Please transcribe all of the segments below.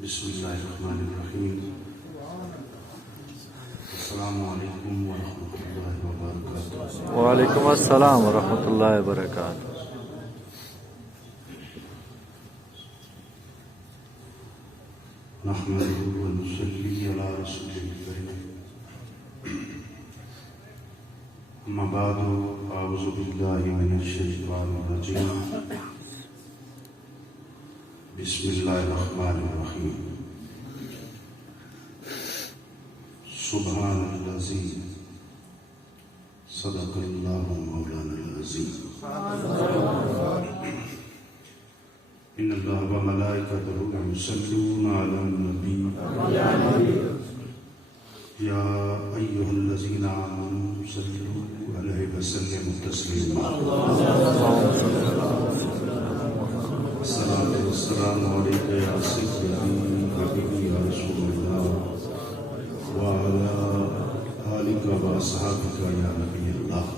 بسم اللہ الرحمن الرحیم. السلام علیکم ورحمۃ اللہ وبرکاتہ. وعلیکم السلام ورحمۃ اللہ وبرکاتہ. نحمده ونصلي على رسوله الكريم. اما بعد اعوذ باللہ من الشیطان الرجیم. بسم اللہ الرحمن الرحیم. سبحان الذی صدق اللہ مولانا العظیم. ان اللہ وملائکتہ یصلون علی النبی یا ایھا الذین آمنوا صلوا علیہ وسلموا تسلیما. الصلاۃ والسلام علیک یا سیدی حبیبی یا رسول اللہ وعلی آلک واصحابک یا نبی اللہ.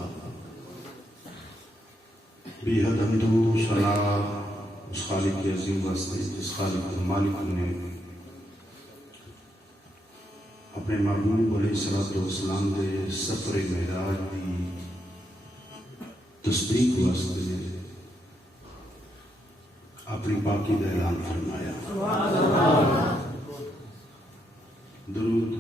بے حد حمد و ثنا اس خالق کے عظیم واسطے جس خالق مالک نے اپنے محبوب علیہ الصلوۃ والسلام دے سفر معراج دی تصدیق واسطے اپنی پاکی کا اعلان فرمایا. درود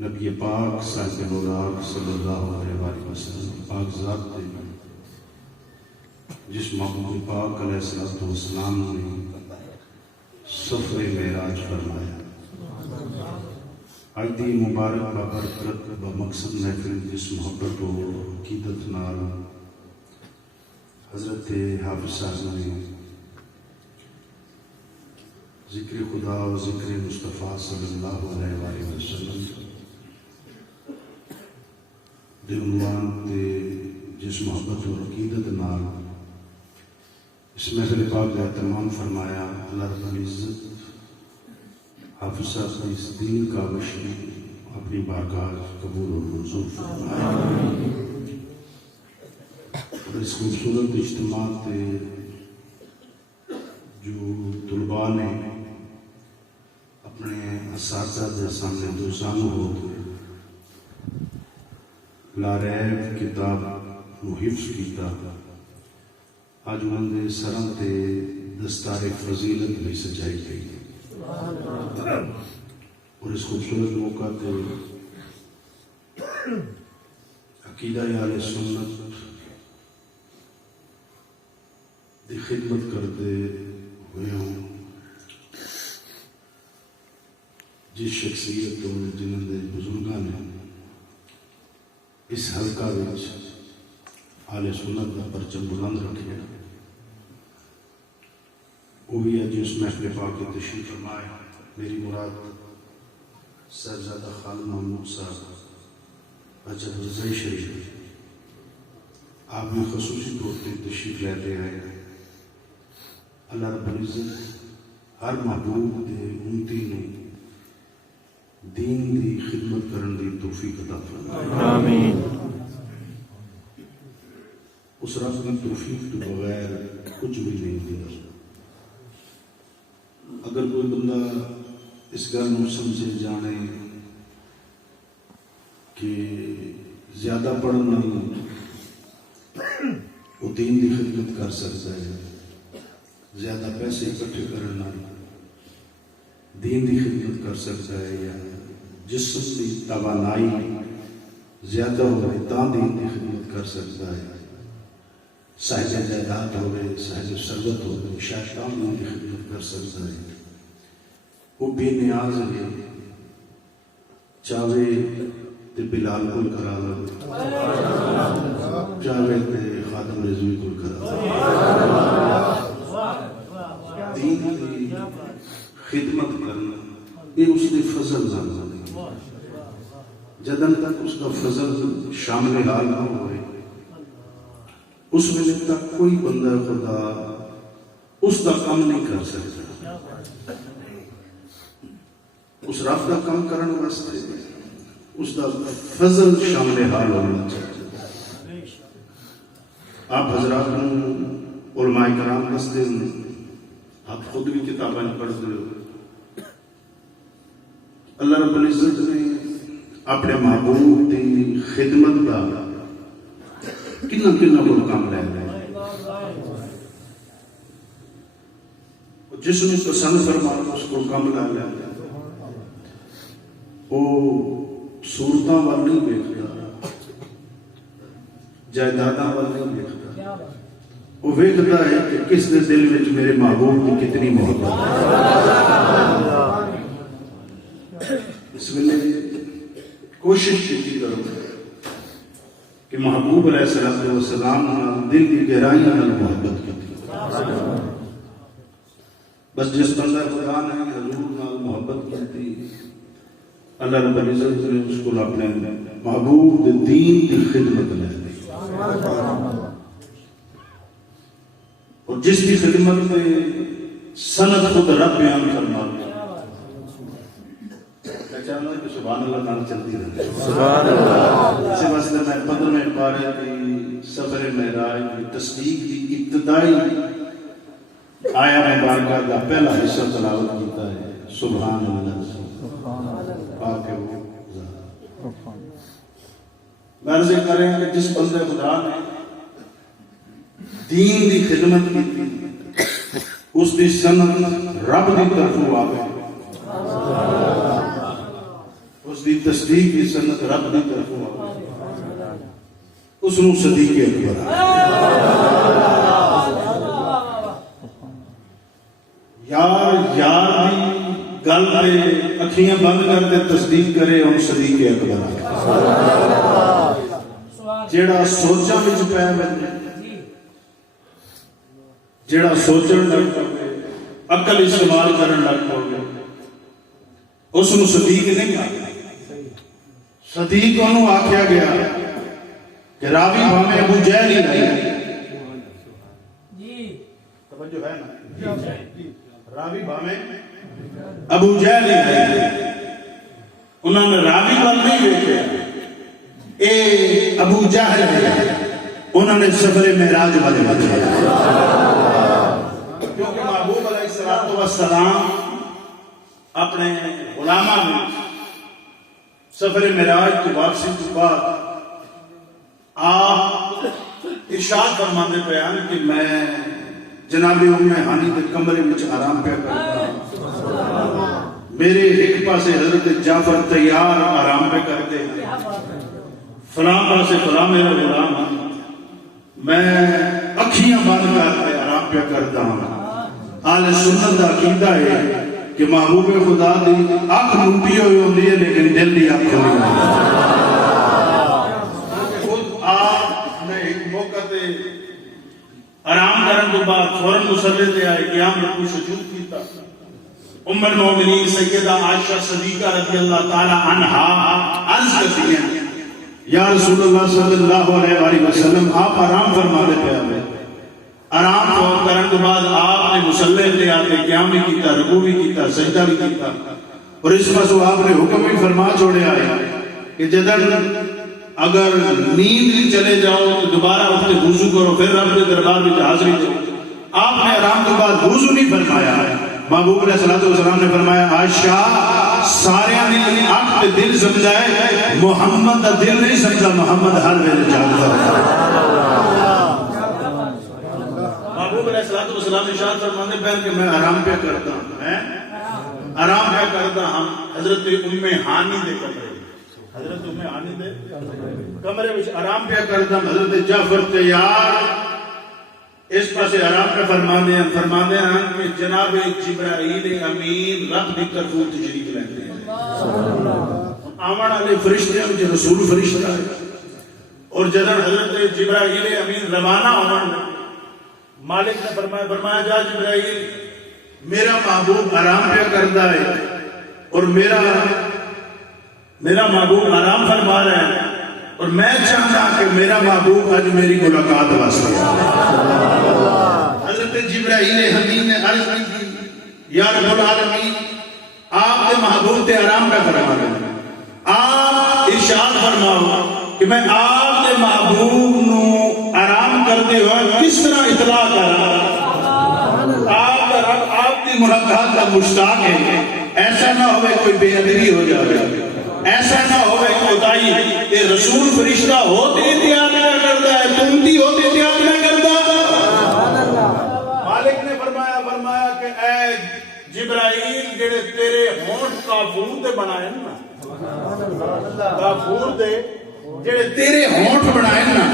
نبی پاک صاحب مولاک صلی اللہ علیہ وسلم پاک ذات دے جس محبوب پاک علیہ الصلوۃ والسلام نے سفر معراج فرمایا. آج دی مبارک بابرکت بمقصد محفل جس محبت و عقیدت نال حضرت حافظ صاحب نے ذکر خدا و ذکر مصطفیٰ صلی اللہ علیہ وآلہ وسلم دے عنوان تے جس محبت و عقیدت نال اس محفل پاک کا اہتمام فرمایا. اللہ رب العزت حافظ صاحب کی اس دین کا وشی اپنی بارگاہ قبول و منظور فرمایا. اور اس خوبصورت اجتماع تے جو طلباء نے اپنے اساتذہ کے سامنے دوستانوں ہو کے لا ریب کتاب حفظ کیتا، آج انہوں نے سرم تے دستار فضیلت بھی سجائی گئی. اور اس خوبصورت موقع تے عقیدہ اہل سنت دی خدمت کرتے ہوئے ہوں جس شخصیت تو جنہوں نے بزرگاں نے اس حلقہ وچ اہل سنت کا پرچم بلند رکھے، وہ بھی ہے جس محفل پاک کے تشریف فرمائے. میری مراد صاحبزادہ خالد محمود صاحب اجر رضائی شریف آپ بھی خصوصی طور پہ تشریف لے رہے ہیں. اللہ رب العزت ہر محبوب دے امتی نے دین دی خدمت کرن دی توفیق عطا فرمائے. آمین. اس رب کی توفیق کے بغیر کچھ بھی نہیں دیا. اگر کوئی بندہ اس گل کو سمجھے جانے کہ زیادہ پڑھنا وہ دین دی خدمت کر سکتا ہے، زیادہ پیسے اکٹھے کرنا دین دی خدمت کر سکتا ہے، یا جسم کی توانائی زیادہ ہوئے تاں دین دی خدمت کر سکتا ہے، صاحب جائیداد ہوئے صاحب ثروت ہوئے شاید دین دی خدمت کر سکتا ہے. وہ بے نیاز ہے، چاہے تے بلال کل کرا لو، چاہے تے خادم رضوی کل کرا لو. دین کی خدمت کرنا یہ اس کے فضل زیادہ نہیں. جدن تک اس کا فضل شامل حال نہ ہوئے اس ویلے تک کوئی بندہ خدا اس کا کام نہیں کر سکتا. اس رب کا کام کرنے واسطے اس کا فضل شامل حال ہونا چاہیے. آپ حضرات علماء کرام دستے ہیں آپ خود بھی کتابیں پڑھتے ہو. اللہ رب العزت نے اپنے محبوب کی خدمت کا کنا کو کام لے لیا. جس نے پسند فرما اس کو کم لا لیا. وہ صورتوں وال نہیں دیکھتا, جائیداداں وال نہیں دیکھتا. وہ ویکھتا ہے کہ کس نے دل میں میرے محبوب کی کتنی محبت ہے. اس ویلے کوشش کی کرو کہ محبوب علیہ السلام دل کی گہرائیاں محبت کی. بس جس بندہ خدا نے حضور نال محبت کی, اللہ رب العزت نے اس کو اپنے محبوب دین کی خدمت لے دی. اور جس کی خدمت میں سند خود رب بیان کرنا کہ سبحان اللہ نال چلتی رہے. سبحان اللہ. اسی واسطے میں 15ویں پارے کی سفر معراج کی تصدیق کی ابتدائی آیا مبارکہ کا پہلا حصہ تلاوت کیتا ہے. سبحان اللہ پاک ہے وہ ذات. میں عرض کریں کہ جس بندے خدا نے دین دی خدمت کی اس دی سند رب دی طرفوں آوے, اس دی تصدیق کی سند رب دی طرفوں آوے, اس نو صدیق اکبر یار دی گل پہ اکھیاں بند کر کے تصدیق کرے اور صدیق اکبر جیڑا سوچاں وچ پے وے, جیڑا سوچن لگ پے عقل استعمال کرن لگ پے اس نو صدیق نہیں کہا. صدیق انہوں آکھیا گیا کہ راوی بھامے ابو جہل ہی نہیں. توجہ ہے نا, راوی بھامے ابو جہل ہی نہیں. انہوں نے راوی بھام نہیں دیکھے, اے ابو جہل ہے, انہوں نے سفر معراج والے بچے. کیونکہ محبوب علیہ السلام اپنے غلامہ میں سفر معراج کی واپسی کے بعد آپ ارشاد فرماتے بیان کہ میں جناب ام ہانی کے کمرے میں آرام پہ کرتا, میرے ایک پاسے حضرت جعفر تیار آرام پہ کرتے ہیں, فلاں پاسے فلاں میرا غلام, میں اکھیاں بند کر کے آرام پہ کرتا ہوں. اہل سنت کا عقیدہ ہے کہ محبوب خدا دی اکھ موٹی ہوئی ہوتی ہے لیکن دل دی اکھ کھلی ہوئی. خود آپ نے ایک موقع تے آرام کرن تو بعد فوراً مصلی تے آئے, قیام رکوع سجود کیتا. ام المومنین سیدہ عائشہ صدیقہ رضی اللہ تعالی عنہا عرض کرتی ہیں یا رسول اللہ صلی اللہ علیہ وآلہ وسلم آپ آرام فرماتے پہ آئے. آرام کرن تو بعد آپ نے مصلی تے آتے قیام بھی کیتا, رکوع بھی کیتا, سجدہ بھی کیتا. اور اس پاسوں آپ نے حکم بھی فرما چھوڑے آئے کہ جدن اگر نیند بھی چلے جاؤ تو دوبارہ اٹھ کے وضو کرو, پھر رب کے دربار میں حاضری دو. آپ نے آرام کے بعد وضو نہیں فرمایا. محبوب علیہ السلام نے فرمایا عائشہ سارے نے آنکھ پہ دل سمجھائے, محمد کا دل نہیں سمجھا, محمد ہر ویلے جانتا ہے. محبوب علیہ السلام نے ارشاد فرماتے پہن کہ میں آرام پہ کرتا ہوں, آرام پہ کرتا ہوں حضرت ام ہانی دے کمرے, حضرت ام ہانی دے کمرے وچ آرام پہ کرتا ہوں. حضرت جعفر تیار اس پاسے آرام پہ فرمانے ہیں کہ جناب جبرائیل امین رب دی طرفوں تشریف لیتے ہیں. آمن والے فرشتے ہیں جو رسول فرشتہ ہے, اور جدن حضرت جبرائیل امین روانہ آمن مالک نے فرمایا جا جبرائیل میرا محبوب آرام پہ کرتا ہے اور میرا محبوب آرام فرما رہا ہے, اور میں چاہتا کہ میرا محبوب آج میری ملاقات واسطے. حضرت جبرائیل امین نے عرض کی یا رب العالمین آپ کے محبوب تے آرام پہ فرما رہے ہیں, آپ ارشاد فرماؤ کہ میں آپ کے محبوب نو آرام کرتے ہوئے کس طرح اطلاع کر آپ کا رب دی ملاقات کا مشتاق ہے. ایسا نہ ہوئے کوئی بے ادبی ہو جائے, ایسا نہ ہوئے کوتاہی. کہ رسول فرشتہ ہوتے احتیاط نہ کرتا ہے, تمتی ہوتے احتیاط نہ کرتا. مالک نے فرمایا کہ اے جبرائیل جڑے تیرے ہونٹ کافور دے بنائے نا, کافور دے جڑے تیرے ہونٹ بنائے نا,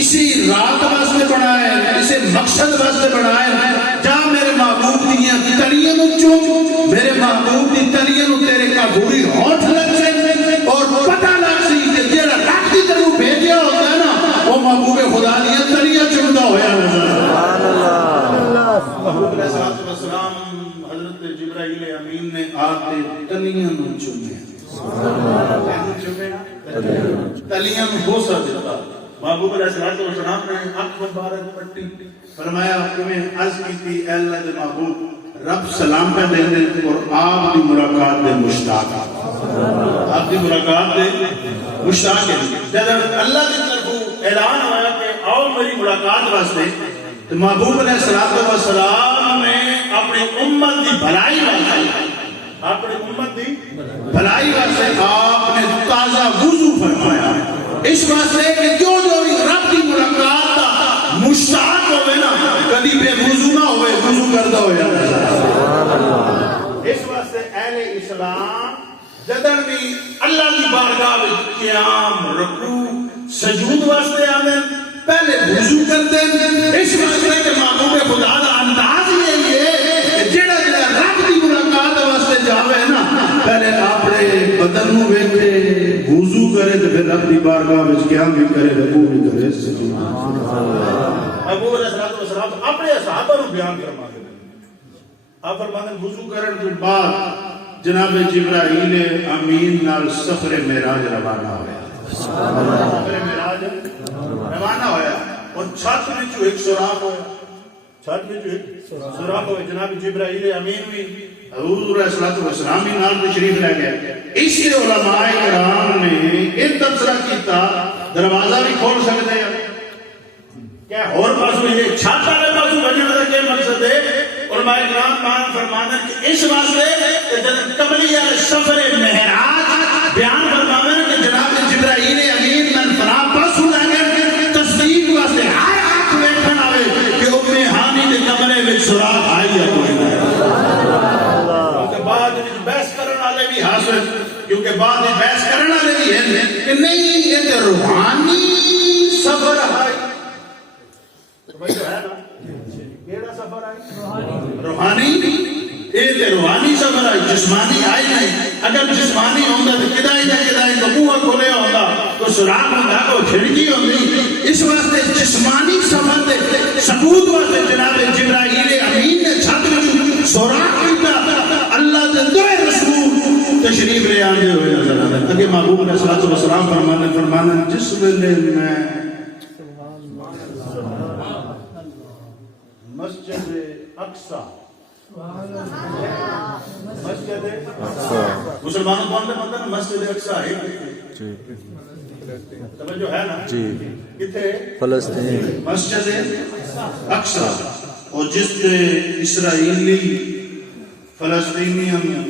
اسی رات واسطے بنائے, اسے مقصد واسطے بنائے. جا میرے محبوب دیاں تلیاں نو چوم, میرے محبوب دی تلیاں نو تیرے کافوری ہونٹ لگ سے, اور پتہ لگ سی کہ جڑا رات دی طرف بھیجیا ہوتا ہے نا وہ محبوب خدا دیاں تلیاں چومدا ہویا نظر. سبحان اللہ. محبوب علیہ الصلوۃ والسلام حضرت جبرائیل امین نے آتے تلیاں نو چومے, تلیاں نو بوسہ دیتا. محبوب علیہ الصلوۃ والسلام نے آنکھ مبارک پٹی, فرمایا کہ میں عرض کی تھی اے اللہ دے محبوب رب سلام پہ دے دے اور آپ دی ملاقات دے مشتاق, آپ دی ملاقات دے مشتاق ہے. جب اللہ دی طرف اعلان ہوا کہ آؤ میری ملاقات واسطے, تو محبوب علیہ الصلوۃ والسلام نے اپنی امت دی بھلائی واسطے, اپنی امت دی بھلائی واسطے آپ نے تازہ وضو فرمایا. اس واسطے کہ جو رب کی ملاقات دا مشتاق ہوئے نا کبھی بے وضو نہ ہوئے, وضو کرتا ہویا. اس واسطے اہل اسلام جدن بھی اللہ کی بارگاہ میں قیام رکوع سجود واسطے آمیں پہلے وضو کرتے ہیں. اس واسطے کہ محبوب خدا دا انداز یہ ہے کہ جڑا رب کی ملاقات واسطے جاوے نا پہلے اپنے بدن نو ویکھے, وضو کرے تو پھر رب کی بارگاہ میں قیام بھی کرے, رکوع بھی کرے. ابو علیہ السلام اپنے صحابہ کو بیان فرما دے, آپ فرماتے ہیں وضو کرنے کے بعد جناب جبرائیل امین نال سفر معراج روانہ ہویا. سفر معراج روانہ ہویا اور چھت وچ ایک سوراخ ہویا, چھت وچ ایک سوراخ ہویا. جناب جبرائیل امین بھی حضور علیہ السلام بھی نال تشریف لے گئے. اس لیے علماء کرام نے ایک تبصرہ کیتا, دروازہ بھی کھول سکتے ہیں کیا اور پاسو یہ چھت والے پاسو بجنے کا کیا مقصد ہے. علماء کرام بیان فرمانا کہ اس واسطے کہ جب قبلیہ سفر معراج بیان فرمانا کہ جناب جبرائیل امین من فنا پاسو لے گئے تصدیق واسطے ہر آنکھ ویکھن آوے کہ ام ہانی دے کمرے وچ سوراخ آئی ہے کوئی نہیں. بعد بحث کرنے والے بھی حاصل, کیونکہ بعد بحث کرنے والے بھی ہیں کہ نہیں یہ تو روحانی سفر ہے. کیڑا سفر ہے؟ روحانی. یہ تو روحانی سفر ہے, جسمانی آئی نہیں. اگر جسمانی ہوتا تو کدائی تو منہ کھولے ہوتا تو سوراخ ہوتا تو کھڑکی ہوتی. اس واسطے جسمانی سفر دے ثبوت واسطے جناب جبرائیل امین نے چھت میں سوراخ کیتا. اللہ دے دو رسول تشریف لے آنے ہوئے نظر آتے ہیں. تاکہ محبوب علیہ الصلوۃ والسلام فرمانا جس ویلے میں مسجد اقصی, مسجد مسلمانوں کون سے مطلب مسجد اقصی ہے, توجہ ہے نا جی, کتنے فلسطین مسجد اقصی, اور جس سے اسرائیلی فلسطینیوں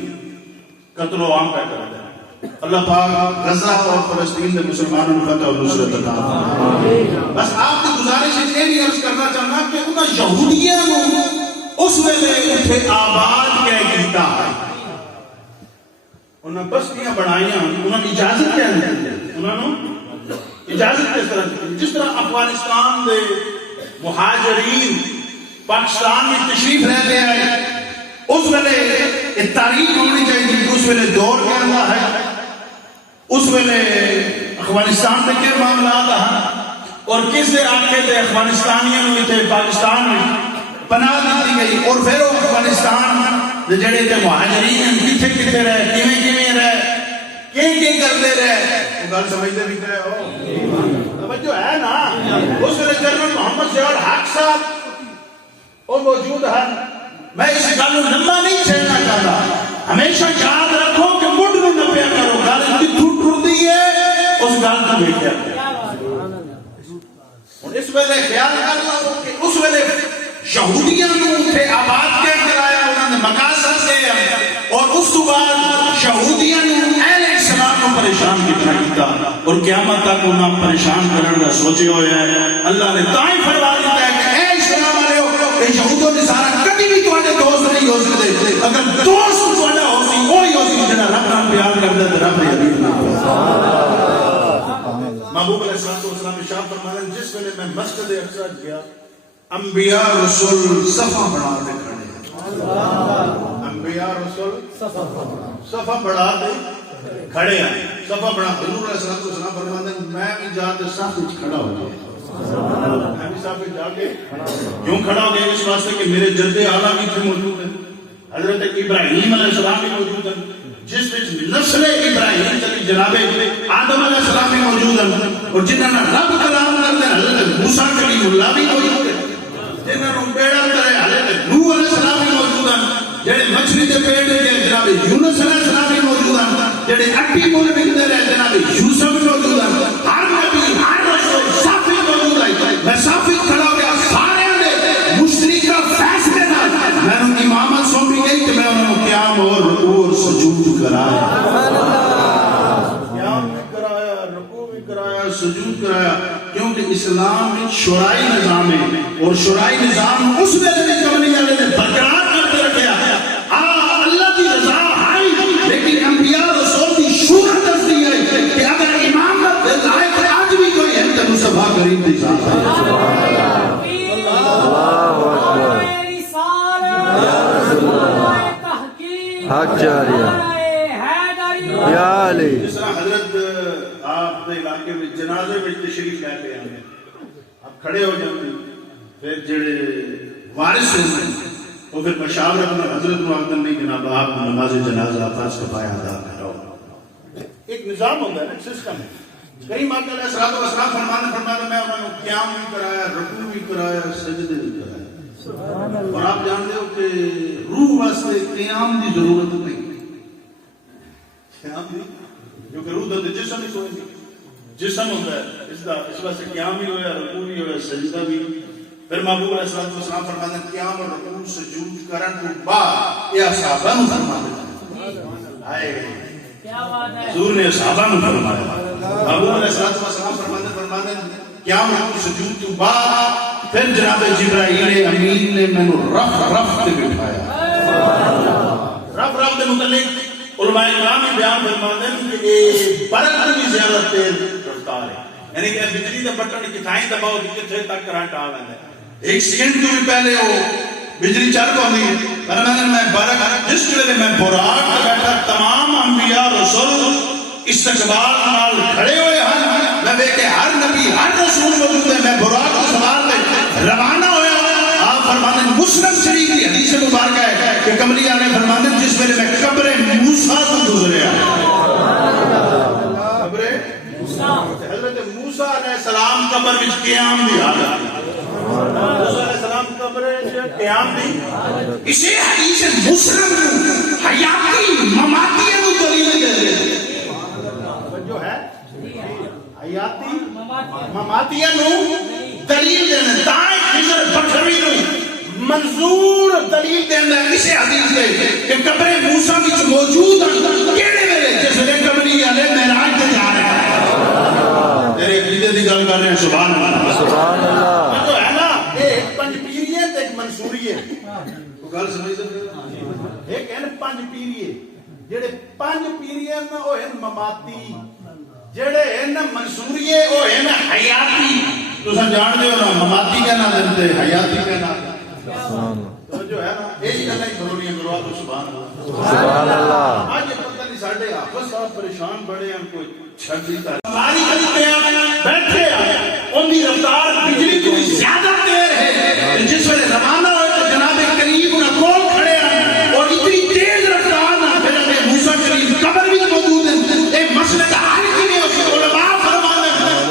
قتل و عام کر دیا. اللہ پاک غزہ اور فلسطین کے مسلمانوں کو فتح و نصرت عطا فرمائے. بس آپ کی گزارش یہ بھی عرض کرنا چاہنا کہ انہاں یہودیاں کو اس ویلے اتنے آباد کیا کیتا, انہاں بستیاں بنائیاں, انہاں نے اجازت کیا دی, انہوں نے اجازت کس طرح دی. جس طرح افغانستان دے مہاجرین پاکستان میں تشریف رہتے ہیں, اس ویلے ایک تاریخ ہونی چاہیے, اس ویلے دور کیا اللہ ہے, اس ویلے افغانستان میں کیا معاملات ہیں, اور کس سے آکے تھے افغانستانیوں ہوئے تھے پاکستان میں پناہ دیتی گئی, اور پھر وہ افغانستان جڑے تھے مہاجرین کتھے کتھے رہے, کیویں رہے, کیا کرتے رہے. وہ گل سمجھتے بھی رہے ہو, توجہ ہے نا. اس ویلے جنرل محمد ضیاء الحق صاحب وہ موجود ہیں. میں اس گل کو لمبا نہیں چھیڑنا چاہتا, ہمیشہ یاد رکھو کہ مڈ نو نپیا کرو, گل جتھوں ٹرتی ہے اس گل کو ویکھیا کرو. اس ویلے خیال کر لو کہ اس ویلے یہودیاں نو اتنے آباد کیا کرایا, انہوں نے اور اس تو بعد شہودیاں نے اہل اسلام کو پریشان کیتا اور قیامت تک انہاں پریشان کرن دا سوچے ہوئے ہیں. اللہ نے تائیں فرما دیتا ہے کہ اے اسلام والے ہو کہ یہود و نصارہ کبھی بھی تواڈے دوست نہیں ہو سکتے. اگر دوست تواڈا ہو سی وہی ہو سی جڑا رب نال پیار کردا تے رب دے حبیب نال. محبوب علیہ السلام ارشاد فرماتے ہیں جس ویلے میں مسجد اقصی گیا انبیاء رسول صفا بنا کے کھڑے ہیں. انبیاء رسول صفا بنا کے کھڑے ہیں. صفا بنا حضور علیہ السلام فرماتے ہیں میں بھی جا کے صف وچ کھڑا ہو گیا. میں بھی صف وچ جا کے کیوں کھڑا ہو گیا؟ اس واسطے کہ میرے جد اعلیٰ بھی تھے موجود ہیں. حضرت ابراہیم علیہ السلام بھی موجود ہیں جس وچ نسل ابراہیم چلی جناب آدم علیہ السلام بھی موجود ہیں اور جنہاں نے رب کلام کرتے ہیں حضرت موسیٰ کلیم اللہ بھی موجود ہے. جنہاں نے بیڑا کرے حضرت نوح علیہ السلام بھی موجود ہیں. جڑے مچھلی دے پیٹ دے جناب یونس علیہ السلام بھی موجود ہیں. جڑے اٹی مول بندے رہے جناب یوسف بھی موجود ہیں. ہر نبی ہر رسول ثابت موجود ہے. میں ثابت کھڑا ہو گیا سارے دے مشترکہ فیصلے نال میں نے امامت سونپی گئی کہ میں انہوں نے قیام اور رکوع اور سجود کرایا. قیام بھی کرایا، رکوع بھی کرایا، سجود کرایا. کیونکہ اسلام ایک شورائی نظام ہے اور شورائی نظام اس ویلے میں کملی والے نے برقرار کرتے رکھا. اللہ کی رضا ہے لیکن انبیاء رسول کی شورا دستی ہے کہ اگر امامت دے لائق ہے آج بھی کوئی ہے تو مصطفیٰ کریم دی ذات ہے. حق جاریہ یا علی. جس طرح حضرت آپ کے علاقے میں جنازے میں تشریف لے کے آئے آپ کھڑے ہو جاتے پھر جڑے وارث ہوتے ہیں وہ پھر مشاورت میں حضرت معاذن نہیں جناب آپ نماز جنازہ فرض کفایہ ادا کرو. ایک نظام ہوتا ہے نا، سسٹم ہے. کریم آقا علیہ الصلوۃ والسلام فرماتے میں انہوں نے قیام بھی کرایا، رکوع بھی کرایا، سجدے بھی کرایا. اور آپ جانتے ہو کہ روح واسطے قیام کی ضرورت نہیں. قیام دی کیونکہ روح تو جسم ہی کوئی نہیں، جسم ہوتا ہے اس واسطے قیام بھی ہویا، رکوع بھی ہویا، سجدہ بھی. پھر محبوب علیہ السلام فرماتے ہیں قیام اور رکوع سجود کرن تو بعد یہ صحابہ نے فرمایا. حضور نے صحابہ نے فرمایا. محبوب علیہ السلام فرماتے ہیں قیام رکوع سجود تو بعد پھر جناب جبرائیل امین نے میں نے رف تے بٹھایا. رف دے متعلق علماء کرام نے بیان فرماتے ہیں کہ یہ برق کی زیادہ تیز رفتار ہے. یعنی کہ بجلی کا بٹن کتھائیں دباؤ کتنے تک کرنٹ آ رہا ہے. ایک سیکنڈ تو بھی پہلے وہ بجلی چل پاتی ہے. میں برق جس ویلے میں براق تے بیٹھا تمام انبیاء رسول استقبال نال کھڑے ہوئے ہیں. میں دیکھے ہر نبی ہر رسول موجود ہے. میں براق کے سوال میں روانہ ہویا. آپ فرماتے ہیں مسلم شریف کی حدیث مبارکہ ہے کہ کملی والے فرماتے ہیں جس ویلے میں قبر موسیٰ تو گزریا. قبر حضرت موسیٰ علیہ السلام قبر وچ قیام دی حالت. موسیٰ علیہ السلام قبر وچ قیام دی. اسی حدیث مسلم حیاتی مماتی کو دلیل دے رہے ہیں. جو ہے حیاتی مماتیہ نو دلیل دینا تائیں خضر بکھری نو منظور دلیل دینا اسے حدیث دے کہ قبر موسیٰ کی موجود ہیں کیڑے میرے جس نے قبری علیہ معراج تے جا رہے ہیں. تیرے عقیدے دی گل کر رہے ہیں. سبحان اللہ سبحان اللہ. جو ہے نا ایک پنج پیریت ایک منصوریت تو گل سمجھ سکتے ہیں. ایک ہے پنج پیریت جڑے پنج پیریت نا وہ ہیں مماتی جڑے ہیں منصوریے وہ ہیں حیاتی. تساں جان دے ہو نا مماتی کا نام دیتے حیاتی کا نام تو جو ہے نا یہی گل ہے ضروری ہے. سبحان اللہ سبحان اللہ. آج پتہ نہیں ساڈے آپس صاحب پریشان بڑے ہیں کوئی چھڑ دیتا ہے. ہماری کرتے ہیں بیٹھے ہیں ان کی رفتار بجلی تو زیادہ تیز ہے. جس ویلے روانہ ہوئے تو جناب کریم انہیں کول کھڑے ہیں اور اتنی تیز رفتار نہ پھر ہمیں موسیٰ کریم قبر بھی موجود ہے. ایک مسئلہ کا حل کی نہیں ہوتی. علماء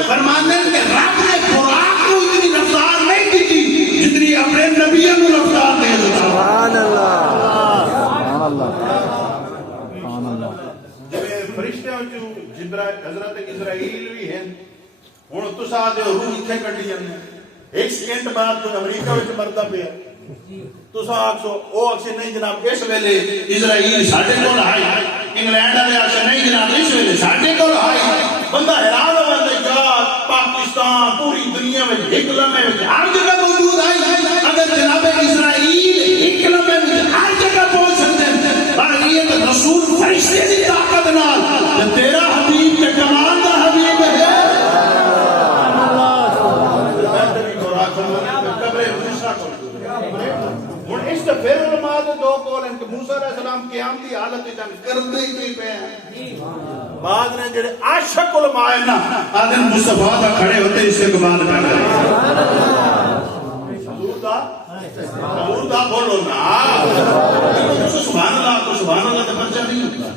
فرمانے کہ رب نے براق کو اتنی رفتار نہیں دی تھی جتنی اپنے نبیوں کو رفتار دے دیتا. سبحان اللہ سبحان اللہ سبحان اللہ. جب فرشتے ہو جو حضرت اسرائیل بھی ہیں ہوں تسا آتے ہو روح اتنے کٹی جانے. ایک سیکنڈ بعد کوئی امریکہ وچ مردا پیا تسا آکھو او آکھے نہیں جناب اس ویلے اسرائیل ساڈے کول آئی، انگلینڈ والے آکھے نہیں جناب اس ویلے ساڈے کول آئی، بندہ حیران ہو جاتا ہے پاکستان پوری دنیا میں ایک لمحے میں ہر جگہ موجود آئی، اگر جناب اسرائیل ایک لمحے میں ہر جگہ پہنچ سکتے ہیں، پر یہ تو رسول فرشتے کی طاقت نال تیرا حبیب کے کمال کا حبیب ہے۔ پھر علماء دے دو قول ہیں کہ موسیٰ علیہ السلام قیام کی حالت جان کردے کی پہ ہیں، بعد نے جڑے عاشق علماء ہیں نا آدم مصطفیٰ دا کھڑے ہوتے اس کے بعد میں حضور دا بولو نا سبحان اللہ کو سبحان اللہ دا پرچہ نہیں ہوتا،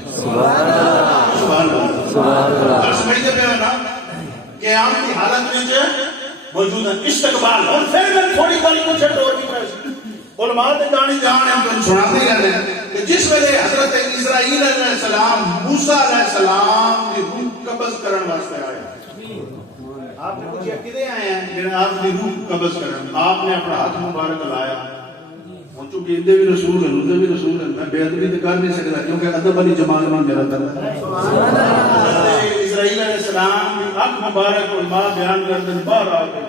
سبحان اللہ اور سمجھتے پہ نا قیام کی حالت میں جو موجود ہے استقبال، اور پھر میں تھوڑی گالی کو چھٹ اور بھی پیسے علماء نے جانی جان ہم تو سناتے ہیں کہ جس ویلے حضرت اسرائیل علیہ السلام موسیٰ علیہ السلام کی روح قبض کرن واسطے آئے، آپ نے کچھ عقیدے آئے ہیں جنہیں آپ کی روح قبض کرن، آپ نے اپنا ہاتھ مبارک لایا، چونکہ اندے بھی رسول ہیں اندے بھی رسول ہیں، میں بے ادبی تو کر نہیں سکتا کیونکہ ادب علی جمال مان میرا درد ہے۔ اسرائیل علیہ السلام کی آنکھ مبارک علماء بیان کر دیں باہر آ گئے،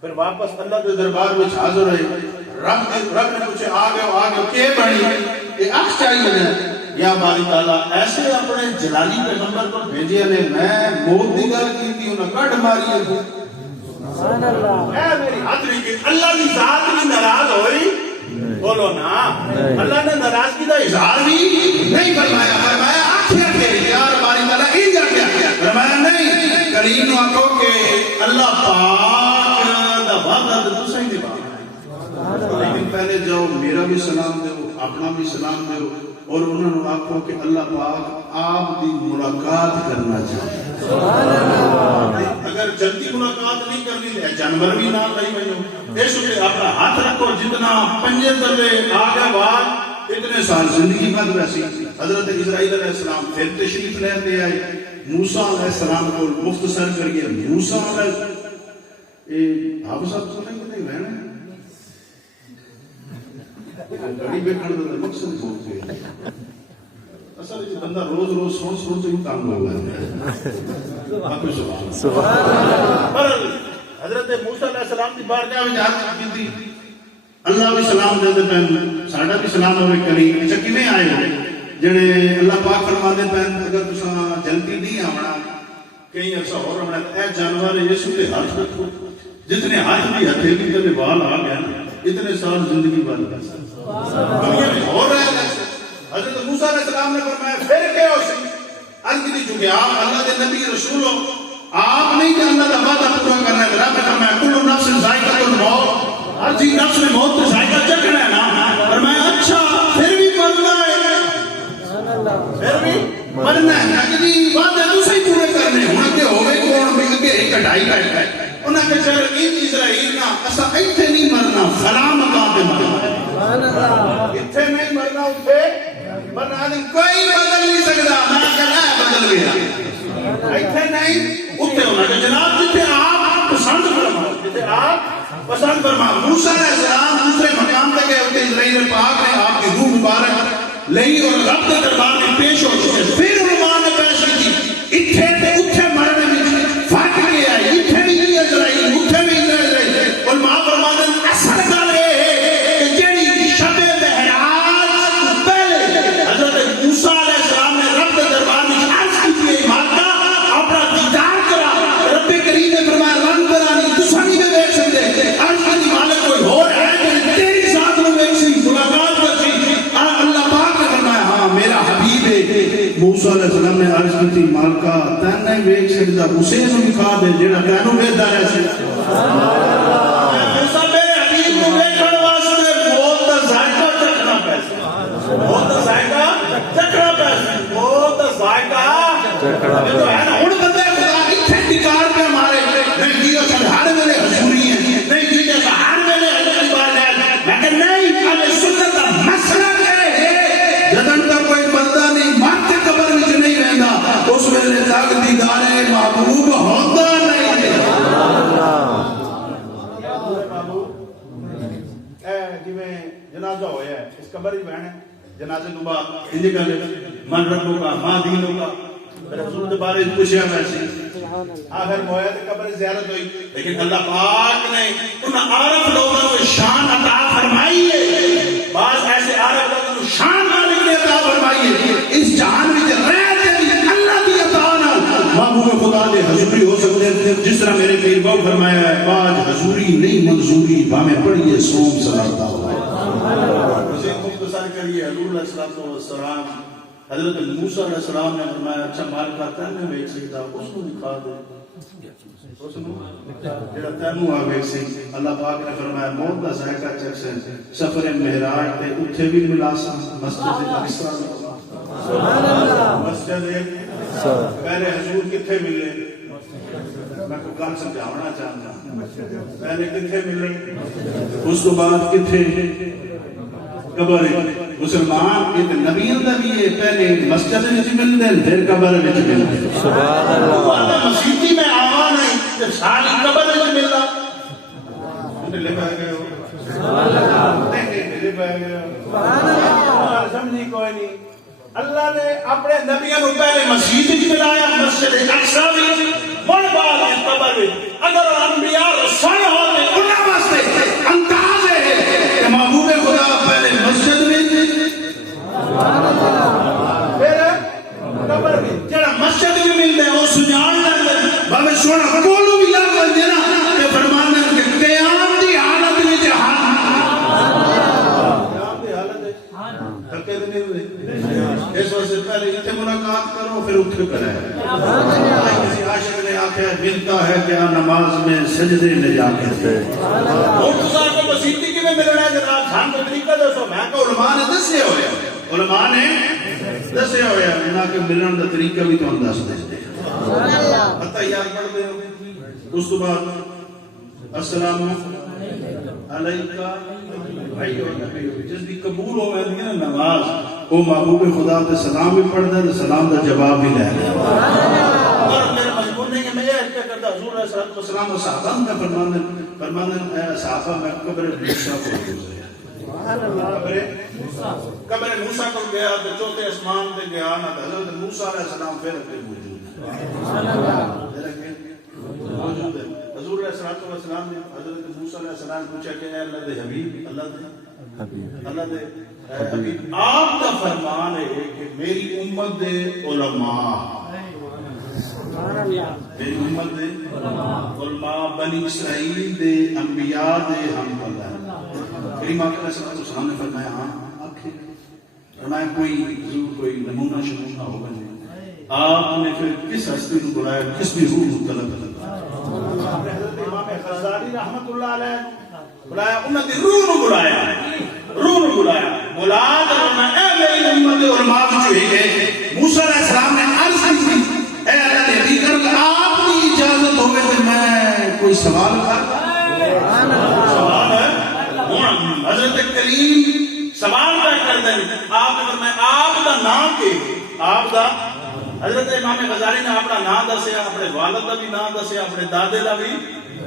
پھر واپس اللہ کے دربار میں حاضر رہے، رب نے پوچھے آگے کہ بڑی یہ اخ چاہیے ہے یا باری تعالیٰ ایسے اپنے جلالی پیغمبر کو بھیجے نے میں موت دی گل کی تھی انہیں کٹ ماری ہے اے میری حاضری کی اللہ کی ذات میں ناراض ہوئی، بولو نا اللہ نے ناراضگی کا اظہار بھی نہیں فرمایا، فرمایا آخر کے یار باری تعالیٰ ہی جا گیا، فرمایا نہیں کریم آنکھوں کہ اللہ پاک دا وعدہ تو صحیح نہیں بات، لیکن پہلے جاؤ میرا بھی سلام دو اپنا بھی سلام دو اور انہوں نے آپ کو کہ اللہ پاک آپ دی ملاقات کرنا چاہتے اگر جلدی ملاقات نہیں کرنی ہے جانور بھی نہ رہی میں اس لیے اپنا ہاتھ رکھو جتنا پنجے تلے آگے بعد اتنے سال زندگی بد ویسی حضرت اسرائیل علیہ السلام پھر تشریف لیتے آئے موسیٰ علیہ السلام کو مختصر کر گیا موسیٰ علیہ آپ صاحب سنیں کہ نہیں رہنے گڑی بیٹھنے کا مقصد بولتے ہیں اصل بندہ روز روز سن تو ہی کام ہو گیا باقی سبحان اللہ حضرت موسیٰ علیہ السلام کی بارگاہ میں جہاں کی تھی اللہ بھی سلام دیتے پہن ساڑھا بھی سلام ہوئے کریم اچھا کیویں آئے ہو جڑے اللہ پاک فرما دے پہن اگر تساں جلدی نہیں آونا کہیں ایسا ہو رہا ہے اے جانور یسوع کے ہاتھ رکھو جتنے ہاتھ بھی ہتھیلی کے بال آ گیا اتنے سال زندگی بن گئی دنیا میں ہو رہا ہے حضرت موسیٰ علیہ السلام نے فرمایا پھر کیا ہو سی عرض کی چونکہ آپ اللہ کے نبی رسول ہو آپ نہیں کہ اللہ کا وعدہ پورا کرنا ہے رب نے فرمایا کل نفس ذائقۃ الموت ہر چیز نفس نے موت کا ذائقہ چکھنا ہے نا فرمایا اچھا پھر بھی مرنا ہے پھر بھی مرنا ہے اگلی وعدے دوسرے پورے کرنے ہوں کہ ہوئے کون بھی کہ ایک کٹائی بیٹھ گئے انہاں کہ چل ان اسرائیل نا اسا ایتھے نہیں مرنا فلاں مقام پہ مرنا ایتھے نہیں مرنا اتھے مرنا کوئی بدل نہیں سکتا میں کہنا ہے بدل گیا ایتھے نہیں اتھے ہونا کہ جناب جتھے آپ پسند فرما جتھے آپ پسند فرما موسیٰ علیہ السلام دوسرے مقام تک ہے اسرائیل پاک نے آپ کی روح مبارک لئی اور رب کے دربار میں پیش ہو چکے پھر علماء نے پیش کی اتھے تے اتھے مرنے میں فرق کیا ہے اتھے بھی اسرائیل اتھے بھی اسرائیل علماء فرماتے ہیں اصل گل ہے کہ جڑی شب معراج پہلے حضرت موسیٰ علیہ السلام نے رب کے دربار میں عرض کی تھی مالکا اپنا دیدار کرا رب کریم نے فرمایا لن ترانی تساں نہیں دیکھ سکتے عرض کی مالک کوئی اور ہے کہ تیری ذات میں دیکھ سی ملاقات کر سی اللہ پاک نے فرمایا ہاں میرا حبیب ہے موسیٰ علیہ السلام نے عرض کی تھی مالکا تین نہیں دیکھ سکتا اسے نو دکھا دے جڑا تینوں ویکھدا رہے سی موسیٰ میرے حبیب کو دیکھن واسطے موت دا ذائقہ چکھنا پیسا موت دا ذائقہ چکھنا پیسا موت دا ذائقہ چکھنا تو ہے نا ہن بندے خدا اتھے ڈکار پہ مارے نہیں جیو سن ہر ویلے حضوری ہے نہیں جیو سن ہر ویلے حضور کی بات ہے لیکن نہیں اہل سنت دا مسئلہ ہے جدن تک کوئی بندہ نہیں مرتے قبر وچ نہیں رہندا اس ویلے تک دیدار محبوب ہوندا نہیں قبر ہی بہن ہے جنازے تو بعد انجی کہا من ربوں کا ماں دینوں کا رسول کے بارے پوچھا ویسے آخر مویا تے قبر زیارت ہوئی لیکن اللہ پاک نے ان عارف لوگوں کو شان عطا فرمائی ہے بعض ایسے عارف لوگوں کو شان مالک نے عطا فرمائی ہے اس جہان میں رہتے ہیں اللہ کی عطا نال محبوب خدا دے حضوری ہو سکتے ہیں جس طرح میرے پیر باؤ فرمایا ہے آج حضوری نہیں منظوری بامیں پڑھیے سوم سلاتا ہوا اسے مختصر کریے حضور علیہ السلام حضرت موسیٰ علیہ السلام نے فرمایا اچھا مال کا تینوں ایک سیدھا اس کو دکھا دے جڑا تینوں آگے سے اللہ پاک نے فرمایا موت دا ذائقہ چک سے سفر معراج تے اتھے بھی ملا سا مسجد اقصی مسجد پہلے حضور کتھے ملے میں کو کان سمجھاونا چاہتا پہلے کتھے ملے اس کو بعد کتھے قبر مسلمان کے نبیوں دا بھی ہے پہلے مسجد وچ ملدے پھر قبر وچ ملدے سبحان اللہ مسیحی میں آوا نہیں تے ساری قبر وچ ملدا لے پہ گئے ہو سبحان اللہ لے پہ گئے ہو سبحان اللہ سمجھی کوئی نہیں اللہ نے اپنے نبیوں کو پہلے مسجد وچ ملایا مسجد اقصی وچ ہن بعد قبر وچ اگر انبیاء رسول ہوتے انہاں واسطے انداز ہے کہ محبوب خدا پہلے مسجد میں پھر قبر میں جڑا مسجد میں ملتے ہیں وہ سجان لگتے ہیں بابے سونا کولو بھی لگ بندے نا کہ فرمانا کہ قیام دی حالت میں جہاں قیام دی حالت ہے تھکے تو نہیں ہوئے اس وقت سے پہلے اتنے ملاقات کرو پھر اٹھ کر ہے کسی عاشق نے آکھا ملتا ہے کیا نماز میں سجدے نجات ہے مرتضیٰ کو مسیحی کی میں ملنا ہے جناب جھان کو طریقہ دے سو میں کہ علماء نے دسے ہوئے علماء نے دسے ہوئے انہاں کے ملن دا طریقہ بھی تو انداز دے حتی یاد پڑھتے ہو اس تو بعد السلام علیکہ جس دی قبول ہو میں دینا نماز وہ محبوب خدا تے سلام بھی پڑھ دے سلام دا جواب بھی لے اور میرا مجبور نہیں کہ میں یہ کیا کرتا حضور علیہ السلام و صحابہ کا فرماندن اے صحابہ میں قبر موسیٰ کو گزریا قبر موسیٰ کو گیا تو چوتھے اسمان دے گیا نا حضرت موسیٰ علیہ السلام پھر اپنے موجود ہے حضور علیہ السلام نے حضرت موسیٰ علیہ السلام پوچھا کہ اے اللہ دے حبیب اللہ دے حبیب آپ کا فرمان ہے کہ میری امت دے علماء میری امت دے علماء بنی اسرائیل دے انبیاء دے ہم اللہ کریم آقا علیہ السلام نے فرمایا ہاں فرمایا کوئی نمونہ شمونہ ہوگا نہیں آپ نے پھر کس ہستی کو بلایا کس بھی روح کو طلب حضرت امام غزالی رحمت اللہ علیہ بلایا انہوں نے روح کو بلایا بلا کر اے میری امت علماء جو ہے موسیٰ علیہ السلام نے عرض کی اے اللہ نے دیگر آپ کی اجازت ہوئے تو میں کوئی سوال کرتا سوال ہے حضرت کریم سوال پہ کر دیں آپ دا نام کے آپ دا حضرت امام غزالی نے اپنا نام دسیا اپنے والد کا بھی نام دسیا اپنے دادے کا بھی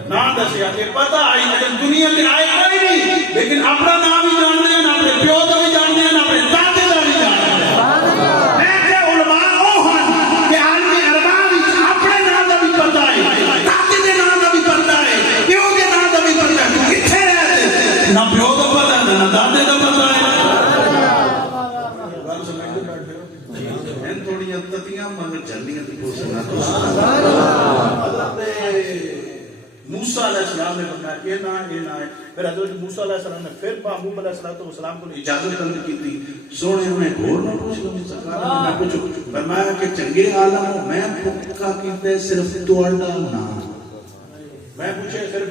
نام دسیا کہ پتہ آئی اگر دنیا میں آئے کوئی نہیں لیکن اپنا نام بھی جانتے ہیں اپنے پیو کا بھی جانتے ہیں اپنے دادے کا بھی جانتے ہیں میں کہ علماء وہ ہیں کہ عالم ارباء اپنے نام کا بھی پتہ ہے دادے کے نام کا بھی پتہ ہے پیو کے نام کا بھی پتہ ہے کتنے رہتے نہ پیو کا پتہ ہے نہ دادے کا پتہ ہے تھوڑی تتیاں مگر جلدیاں تھی حضرت موسیٰ علیہ السلام نے فرمایا یہ نہ ہے پھر حضرت موسیٰ علیہ السلام نے پھر محبوب علیہ السلام کو اجازت طلب کی تھی سونے انہیں گھور نہ پوچھ لوں سرکار میں پوچھو فرمایا کہ چنگے عالم ہوں میں پکا کیتے صرف توڑا نام میں پوچھے صرف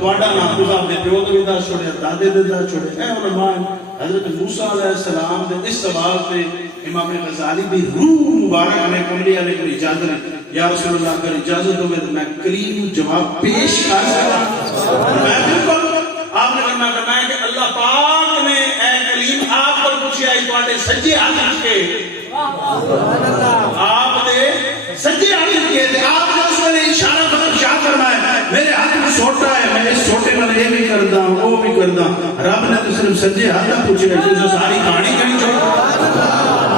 توڑا نام تو آپ نے پیو تو بھی دا چھوڑے دادے دے دا چھوڑے اے علماء حضرت موسیٰ علیہ السلام نے اس سوال سے امام غزالی بھی روح مبارک نے کملی علیہ کو اجازت ہے یا رسول اللہ اگر اجازت ہو میں تو میں کریم جواب پیش کر سکتا میں بالکل آپ نے فرمایا کہ اللہ پاک نے اے کریم آپ پر پوچھا ہے تواڈے سجے ہاتھ کے آپ دے سجے ہاتھ کے آپ نے اس میں اشارہ فرمایا میرے ہاتھ میں سوٹا ہے میں اس سوٹے میں یہ بھی کرتا ہوں وہ بھی کردا رب نے تو صرف سجے ہاتھ پوچھے جو ساری کہانی کہنی چھوڑ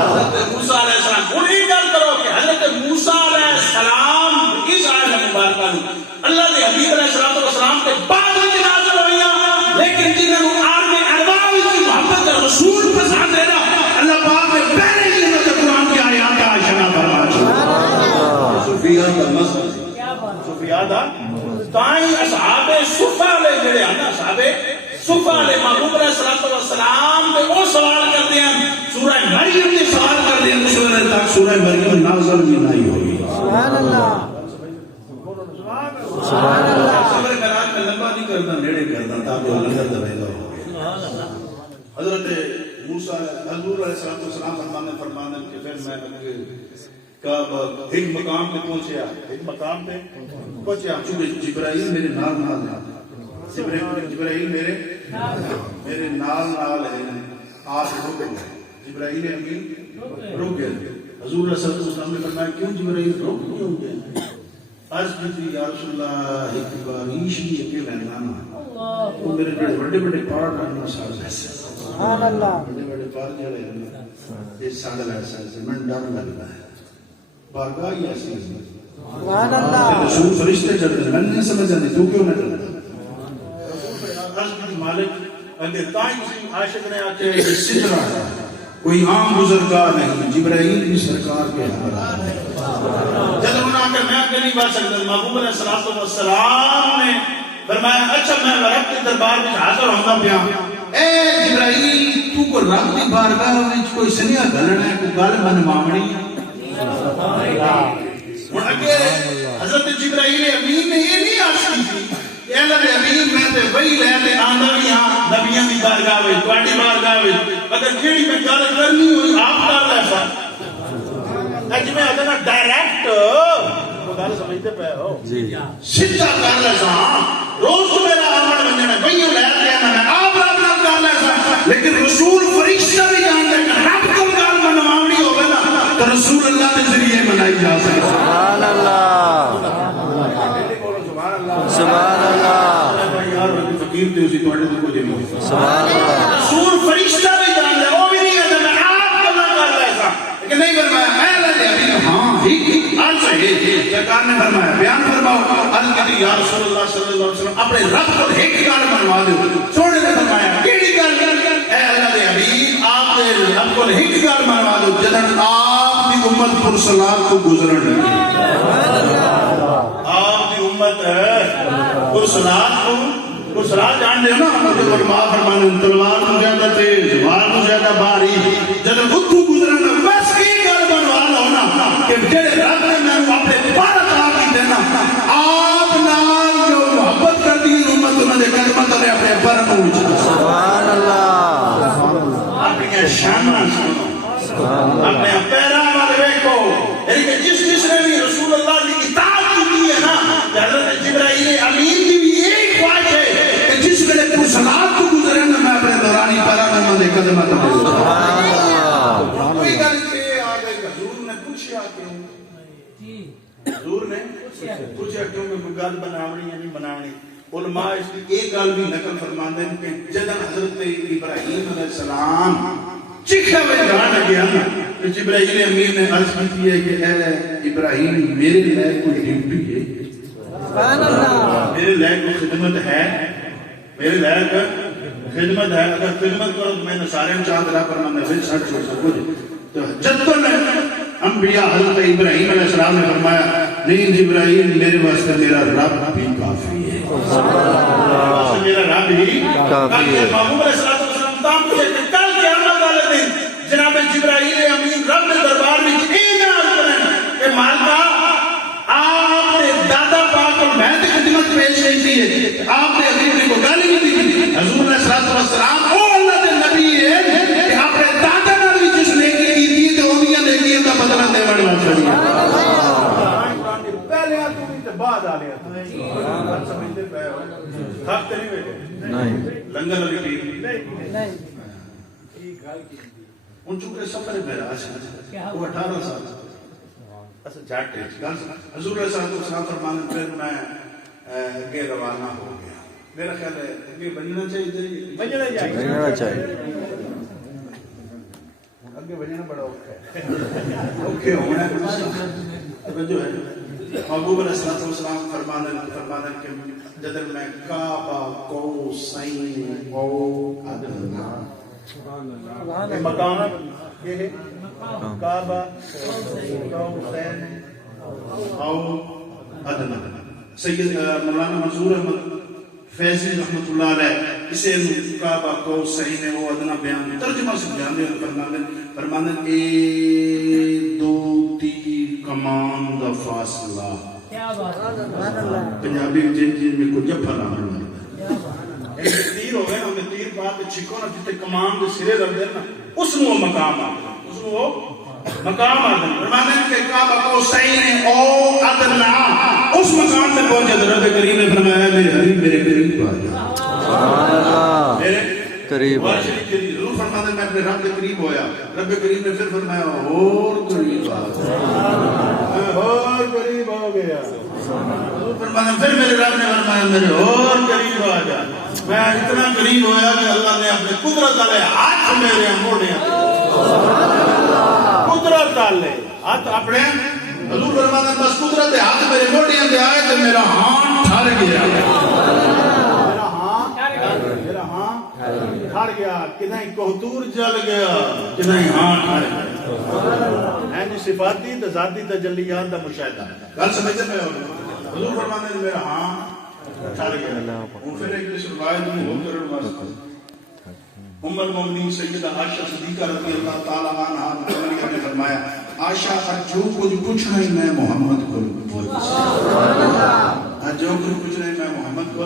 حضرت موسیٰ علیہ السلام ہن یہ گل کرو کہ حضرت موسیٰ علیہ السلام اس آیت مبارکہ نو اللہ دے حبیب علیہ السلام کے بعد نازل ہوئیاں لیکن جنہوں آر میں ارواح کی محبت رسول پسند ہے نا اللہ پاک نے پہلے ہی حضرت قرآن کی آیات کا آشنا فرما چھوڑا صوفیاء کا مسئلہ صوفیاء دا تائیں اصحاب صفہ لے جڑے ہیں اصحاب صفہ لے محبوب علیہ السلام پہ وہ سوال کرتے ہیں سورہ مریم نے سوال کر دیا سورہ مریم نازل بھی نہیں ہوئی سبحان اللہ سبحان اللہ صبر کرام میں لمبا نہیں کرتا نیڑے کرتا تاکہ لنگر دبیدہ ہو حضرت موسیٰ حضور علیہ السلام فرمانے کہ پھر میں ایک مقام پہ پہنچیا چونکہ جبرائیل میرے نال ہے جبرائیل میرے نال ہے آپ رک گئے جبرائیل امین رک گئے حضور علیہ السلام نے فرمایا کیوں جبرائیل رک کیوں گئے عرض کی تھی یا رسول اللہ ایک باریش بھی اکیلے لانا وہ میرے بڑے بڑے پہاڑ رہنا ساتھ ایسے سبحان اللہ بڑے بڑے پہاڑ جڑے ہیں یہ ساڑھا ایسا ہے من ڈر لگتا ہے بارگاہ ہی ایسی ہے سبحان اللہ رسول فرشتے چڑھتے ہیں میں نہیں سمجھ آتی تو کیوں نہ چڑھتا عرض کی مالک اگر تائیں عاشق نے آتے سدرہ کوئی عام بزرگار نہیں جبرائیل بھی سرکار کے ہمراہ ہے جب انہوں نے آ کر میں آگے نہیں بات سکتا محبوب علیہ السلام نے فرمایا اچھا میں رب کے دربار میں حاضر ہوگا پیا اے جبرائیل تو کو رب کی بارگاہ میں کوئی سنیا گلنا ہے کوئی گل من مامنی اور اگے حضرت جبرائیل امین نے یہ نہیں عرض کی تھی کہ اللہ نے امین میں تے وہی لے تے آندا بھی ہاں نبیوں کی بارگاہ میں تواڈی بارگاہ میں اگر کیڑی میں گل کرنی ہوئی آپ کر لے سا اج میں ادنا ڈائریکٹ وہ گل سمجھتے پے ہو جی سیدھا کر لے سا روز میرا آمن ونجنا وہی لے تے میں آپ رب نال کر لے سا لیکن رسول فرشتہ بھی جانتے ہیں رب کو گل منواونی ہوے نا تو رسول اللہ کے ذریعے منائی جا سکتی سبحان اللہ سبحان اللہ فقیر تے اسی تواڈے تے کچھ نہیں سبحان اللہ رسول فرشتہ بھی جان لے وہ بھی نہیں ہے میں آپ کلا کر لے ایسا کہ نہیں فرمایا میں لے ابھی ہاں ٹھیک عرض ہے سرکار نے فرمایا بیان فرماؤ عرض کی یا رسول اللہ صلی اللہ علیہ وسلم اپنے رب کو ایک گل منوا دو سونے نے فرمایا کیڑی گل اے اللہ دے حبیب آپ دے رب کو ایک گل منوا دو جدن آپ دی امت پرسلات کو گزرن لگی آپ دی امت پرسلات جان دے نا مطلب علماء فرمانے تلوار کو زیادہ تیز وار کو زیادہ باری جب اتھو گزرنا بس کی گل بنوا لو نا کہ جڑے رب نے میں اپنے پر عطا کی دینا آپ نال جو محبت کر دی امت انہوں نے قدمت علیہ اپنے پر نوچ سبحان اللہ اپنی شانہ سنو اپنے پیران والے ویکھو یعنی کہ جس نے بھی رسول اللہ کی اطاعت کی ہے نا حضرت جبرائیل امین کی بھی یہی خواہش ہے کہ جس ویلے پرسلات کو گزرے نا میں اپنے دورانی پیران میں قدمت علیہ کوئی گل کہ آ گئی حضور نے پوچھا کیوں حضور نے پوچھا کیوں کہ گل بناونی یا نہیں بناونی علماء اس کی ایک گل بھی نقل فرماندے ہیں کہ جدن حضرت ابراہیم علیہ السلام چکھا میں جان گیا کہ جبرائیل امین نے عرض کی ہے کہ اے ابراہیم میرے لئے کوئی ڈیوٹی ہے سبحان اللہ میرے لئے کوئی خدمت ہے میرے لئے خدمت ہے اگر خدمت کرو تو میں نے سارے چاہت رہا پر میں نے سچ چھوڑ سکو تو جدن انبیاء حضرت ابراہیم علیہ السلام نے فرمایا نہیں جبرائیل میرے واسطے میرا رب بھی کافی ہے میرا رب ہی کافی ہے محمود علیہ السلام تام کچھ کل قیامت والے دن جناب جبرائیل امین رب نے دربار میں ایک عرض کریں کہ مالکہ آپ نے دادا پاک اور میں نے خدمت پیش نہیں دی ہے آپ نے حضور کو گالی نہیں دی حضور علیہ السلام او اللہ دے نبی ہے کہ آپ نے دادا نال بھی جس نیکی کی دی تو انہیاں نیکیاں کا بدلہ دے بڑھ چڑھی پہلے آتوں بھی تو بعد آ لیا سمجھتے پہ ہو تھک تو نہیں بیٹھے نہیں لنگر علی ٹیم نہیں ان چونکہ سفر میرا وہ 18 سال اصل جاٹے حضور علیہ السلام فرمانے پھر میں اگے روانہ ہو گیا میرا خیال ہے یہ بننا چاہیے بجنا چاہیے اگے بجنا بڑا اوکھا ہے اوکھے ہونا ہے توجہ ہے محبوب علیہ الصلوۃ والسلام فرمانے کہ جدر میں کعبہ قوسین او ادنا سبحان مقام یہ ہے کعبہ قوسین او ادنا سید مولانا منظور احمد فیضی رحمت اللہ علیہ اسے کعبہ قوسین او ادنا بیان ترجمہ سے بیان دے فرمانے اے دو تیر کمان دا فاصلہ پنجابی جن میں کچھ جفا نہ تیر ہو گئے نا ہمیں تیر بات چھکو نا جتے کمان دے سرے رکھ دے نا اس میں وہ مقام آتا اس میں وہ مقام آتا فرمانے کہ کعبہ قوسین او ادنا اس مقام سے پہنچے رب کریم نے فرمایا میرے حبیب میرے قریب آ جا میرے قریب ضرور فرماتے میں اپنے رب کے قریب ہویا رب کریم نے پھر فرمایا اور قریب آ جا اور قریب ہو گیا ضرور فرماتے پھر میرے رب نے فرمایا میرے اور قریب آ جا میں اتنا قریب ہویا کہ اللہ نے اپنے قدرت والے ہاتھ میرے موڑے قدرت والے ہاتھ اپنے حضور فرماتے بس قدرت ہاتھ میرے موڑے اندے آئے تو میرا ہاتھ ٹھر گیا ٹھر گیا کدھیں کوہتور جل گیا کدھیں ہاں ٹھر گیا ہے جی صفاتی تا ذاتی تجلیات دا مشاہدہ گل سمجھتے میں حضور فرمانے نے میرا ہاں ٹھر گیا وہ پھر ایک جس روایت میں ہو کر واسطہ ام المومنین سیدہ عائشہ صدیقہ رضی اللہ تعالی عنہا نے فرمایا عائشہ جو کچھ پوچھنا ہے میں محمد کو جو کچھ پوچھنا ہے میں محمد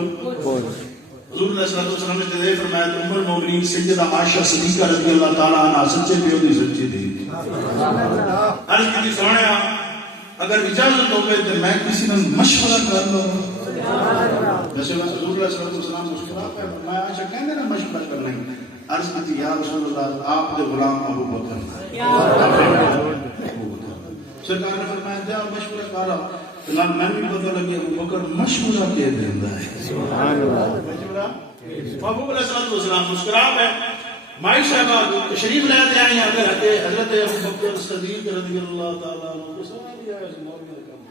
کو حضور علیہ السلام نے جدے فرمایا تو ام المومنین سیدہ عائشہ صدیقہ رضی اللہ تعالی عنہا سچے پیو دی سچی تھی عرض کی سونے اگر اجازت ہو گئے تو میں کسی نے مشورہ کر لوں جیسے حضور علیہ السلام مشورہ پہ میں عائشہ کہنے نا مشورہ کرنا ہے عرض کی یا رسول اللہ آپ دے غلام ابو بکر سرکار نے فرمایا جا مشورہ کرا جناب میں بھی پتہ لگے ابو بکر مشورہ کے دیندہ ہے سبحان اللہ مشورہ محبوب علیہ السلام مسکرا ہے مائی صاحبہ تشریف لے آتے ہیں اگر حضرت ابو بکر صدیق رضی اللہ تعالیٰ عنہ کو سوال دیا ہے مولوی نے کام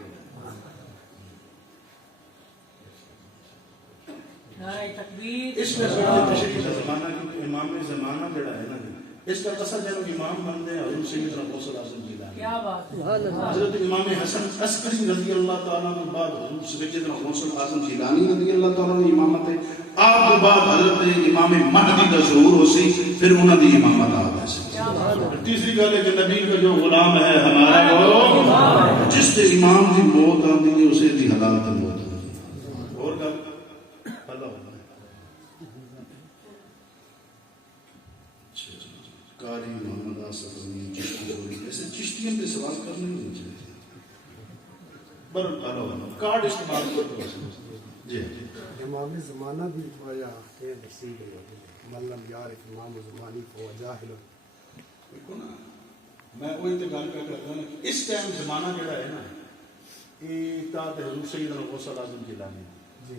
کیا اس میں تشریف کا زمانہ کیونکہ امام زمانہ جڑا ہے نا اس کا قصہ جب امام بندے حضور سیدنا غوث الاعظم جیلانی کیا بات حضرت امام حسن عسکری رضی اللہ تعالیٰ عنہ بعد حضور سیدنا غوث الاعظم جیلانی رضی اللہ تعالیٰ عنہ امامت ہے آپ کے بعد حضرت امام مہدی کا ظہور ہو سی پھر انہوں نے امامت آ گئے تیسری گل ہے کہ نبی کا جو غلام ہے ہمارا وہ جس سے امام کی موت آتی ہے اسے دی حالات موت اور گل قاری محمد آصف امین چشتی ہوئی ایسے چشتیوں پہ سوال کرنے نہیں چاہیے کارڈ استعمال کرتے ہیں جی امام زمانہ بھی تھوڑا ہے نصیب ہے ملم یارف امام زمانی کو جاہل میں وہی تو گل کر رہا ہوں اس ٹائم زمانہ جڑا ہے نا یہ تحت حضور سیدنا غوث الاعظم جیلانی جی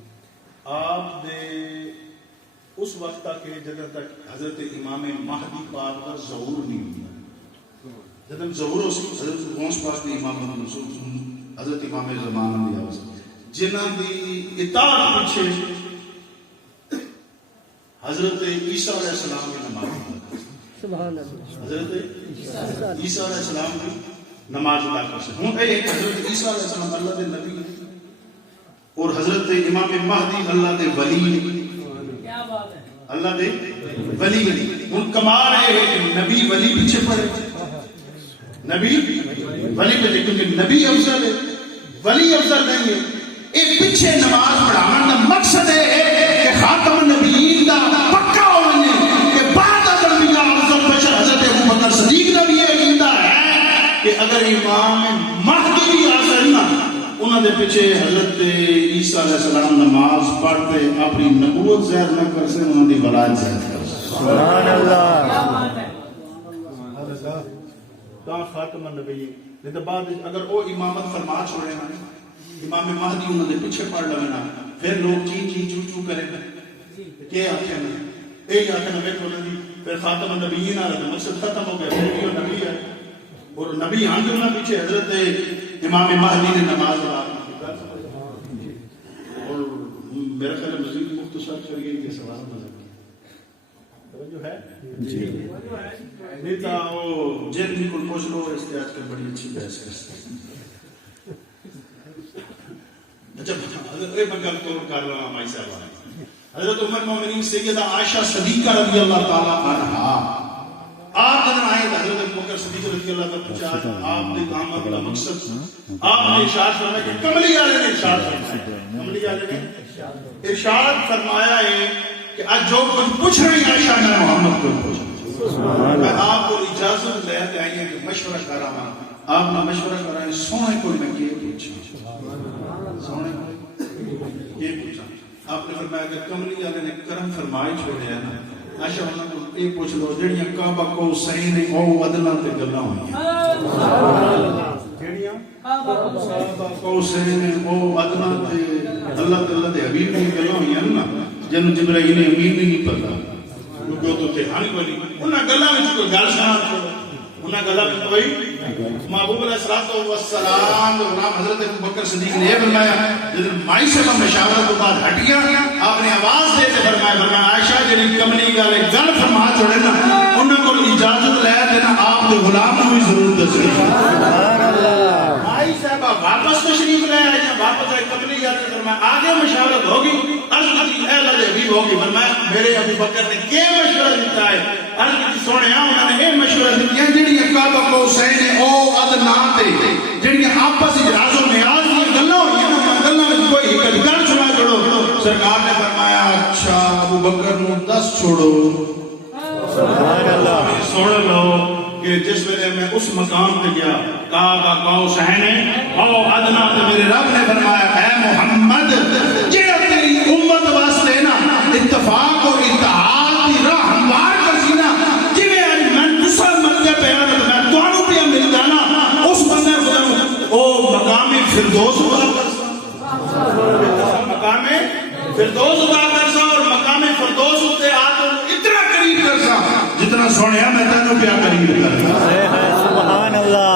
آپ دے اس وقت تک جگہ تک حضرت امام مہدی پاک کا ظہور نہیں ہوا جب ظہور ہو سکتا حضرت غوث پاک دی امام حضرت امام زمانہ دی آواز جنہ دی اطاعت پیچھے حضرت عیسیٰ علیہ السلام کی نماز سبحان اللہ حضرت عیسیٰ علیہ السلام کی نماز ادا کر سکتے ہوں ایک حضرت عیسیٰ علیہ السلام اللہ دے نبی اور حضرت امام مہدی اللہ دے ولی اللہ دے ولی ان کمال ہے کہ نبی ولی پیچھے پڑے نبی ولی پہ کیونکہ نبی افضل ہے ولی افضل نہیں ہے ایک پیچھے نماز پڑھانا کا مقصد ہے کہ خاتم النبیین دا پکا ہونے کہ بعد انبیاء افضل بشر حضرت ابو بکر صدیق کا بھی یہ عقیدہ ہے کہ اگر امام مہدی بھی حاضر نہ انہوں نے پیچھے حضرت عیسیٰ علیہ السلام نماز پڑھتے اپنی نبوت ظاہر نہ کر سے انہوں نے ولایت ظاہر کر سبحان اللہ تا خاتم النبیین نہیں تو بعد اگر وہ امامت فرما چھوڑے نا امام مہدی انہوں نے پیچھے پڑھ لگنا پھر لوگ چی چی چو چو کریں کیا آخر نا یہی آخر نبی کو نبی پھر خاتم النبیین آ رہا مقصد ختم ہو گیا پھر بھی وہ نبی ہے اور نبی آنگے انہوں پیچھے حضرت امام مہدی نے نماز ادا کی اور میرا خیال مزید مختصر کریے کہ سوال مذہب جو ہے جی نہیں تھا وہ جن بھی کو پوچھ لو اس کے آج کل بڑی اچھی بحث ہے اچھا حضرت ایک بگل کو کر رہا ہوں مائی صاحب حضرت عمر مومنین سیدہ عائشہ صدیقہ رضی اللہ تعالیٰ عنہا آپ جب آئے حضرت ابوبکر صدیق رضی اللہ تعالیٰ پوچھا آپ نے کام اپنا مقصد آپ نے ارشاد فرمایا کہ کملی والے نے ارشاد فرمایا کملی والے نے ارشاد فرمایا ہے کہ آج جو کچھ پوچھ رہی عائشہ میں محمد کو پوچھا میں آپ کو اجازت لے کے آئی ہیں کہ مشورہ کر رہا ہوں آپ نے مشورہ کر رہا ہے سونے کو میں یہ پوچھا سونے کو یہ پوچھا آپ نے فرمایا کہ کملی والے نے کرم فرمائی چھوڑے ہیں نا عائشہ انہوں کو یہ پوچھ لو جڑیاں کعبہ کو سین او عدلہ تے گلاں ہوئی جڑیاں کعبہ کو سین او عدلہ تے اللہ تعالی دے حبیب نے گلاں ہوئی نا جن جبرائیل نے امین نہیں پتا کیونکہ تو تے ہانی کوئی انہاں گلاں وچ کوئی گل سنا انہاں گلاں وچ کوئی محبوب علیہ الصلوۃ والسلام جناب حضرت ابوبکر صدیق نے یہ فرمایا جب مائی سے مشاورت کے بعد ہٹ گیا آپ نے آواز دے کے فرمایا عائشہ جڑی کملی گل گل فرما چھوڑے نا انہاں کو اجازت لے دینا آپ کے غلام کو بھی ضرور دس سبحان اللہ مائی صاحب واپس تشریف لے آئے واپس آئے کملی گل فرمایا آگے مشاورت ہوگی عرض کی اے اللہ حبیب ہوگی فرمایا میرے ابوبکر نے کیا مشورہ دیتا ہے عرض کی سونے انہوں نے یہ مشورہ دیا جڑی کعبہ کو حسین او ادنا تے جڑی آپس وچ راز و نیاز دی گلاں ہوئیاں نا گلاں وچ کوئی ایک گل سنا چھوڑو سرکار نے فرمایا اچھا ابوبکر نو دس چھوڑو سبحان اللہ سن لو کہ جس ویلے میں اس مقام تے گیا کعبہ کو حسین او ادنا تے میرے رب نے فرمایا اے محمد جڑا تیری امت واسطے نا اتفاق اور اتحاد دی راہ ہموار کرسی نا جویں اج میں تساں منگے پیاں تے میں تانوں پیا مل جانا اس بندے کو او مقام فردوس عطا کرسا مقام فردوس عطا کرسا اور مقام فردوس تے آدم اتنا قریب کرسا جتنا سونیا میں تینوں پیا قریب کرسا سبحان اللہ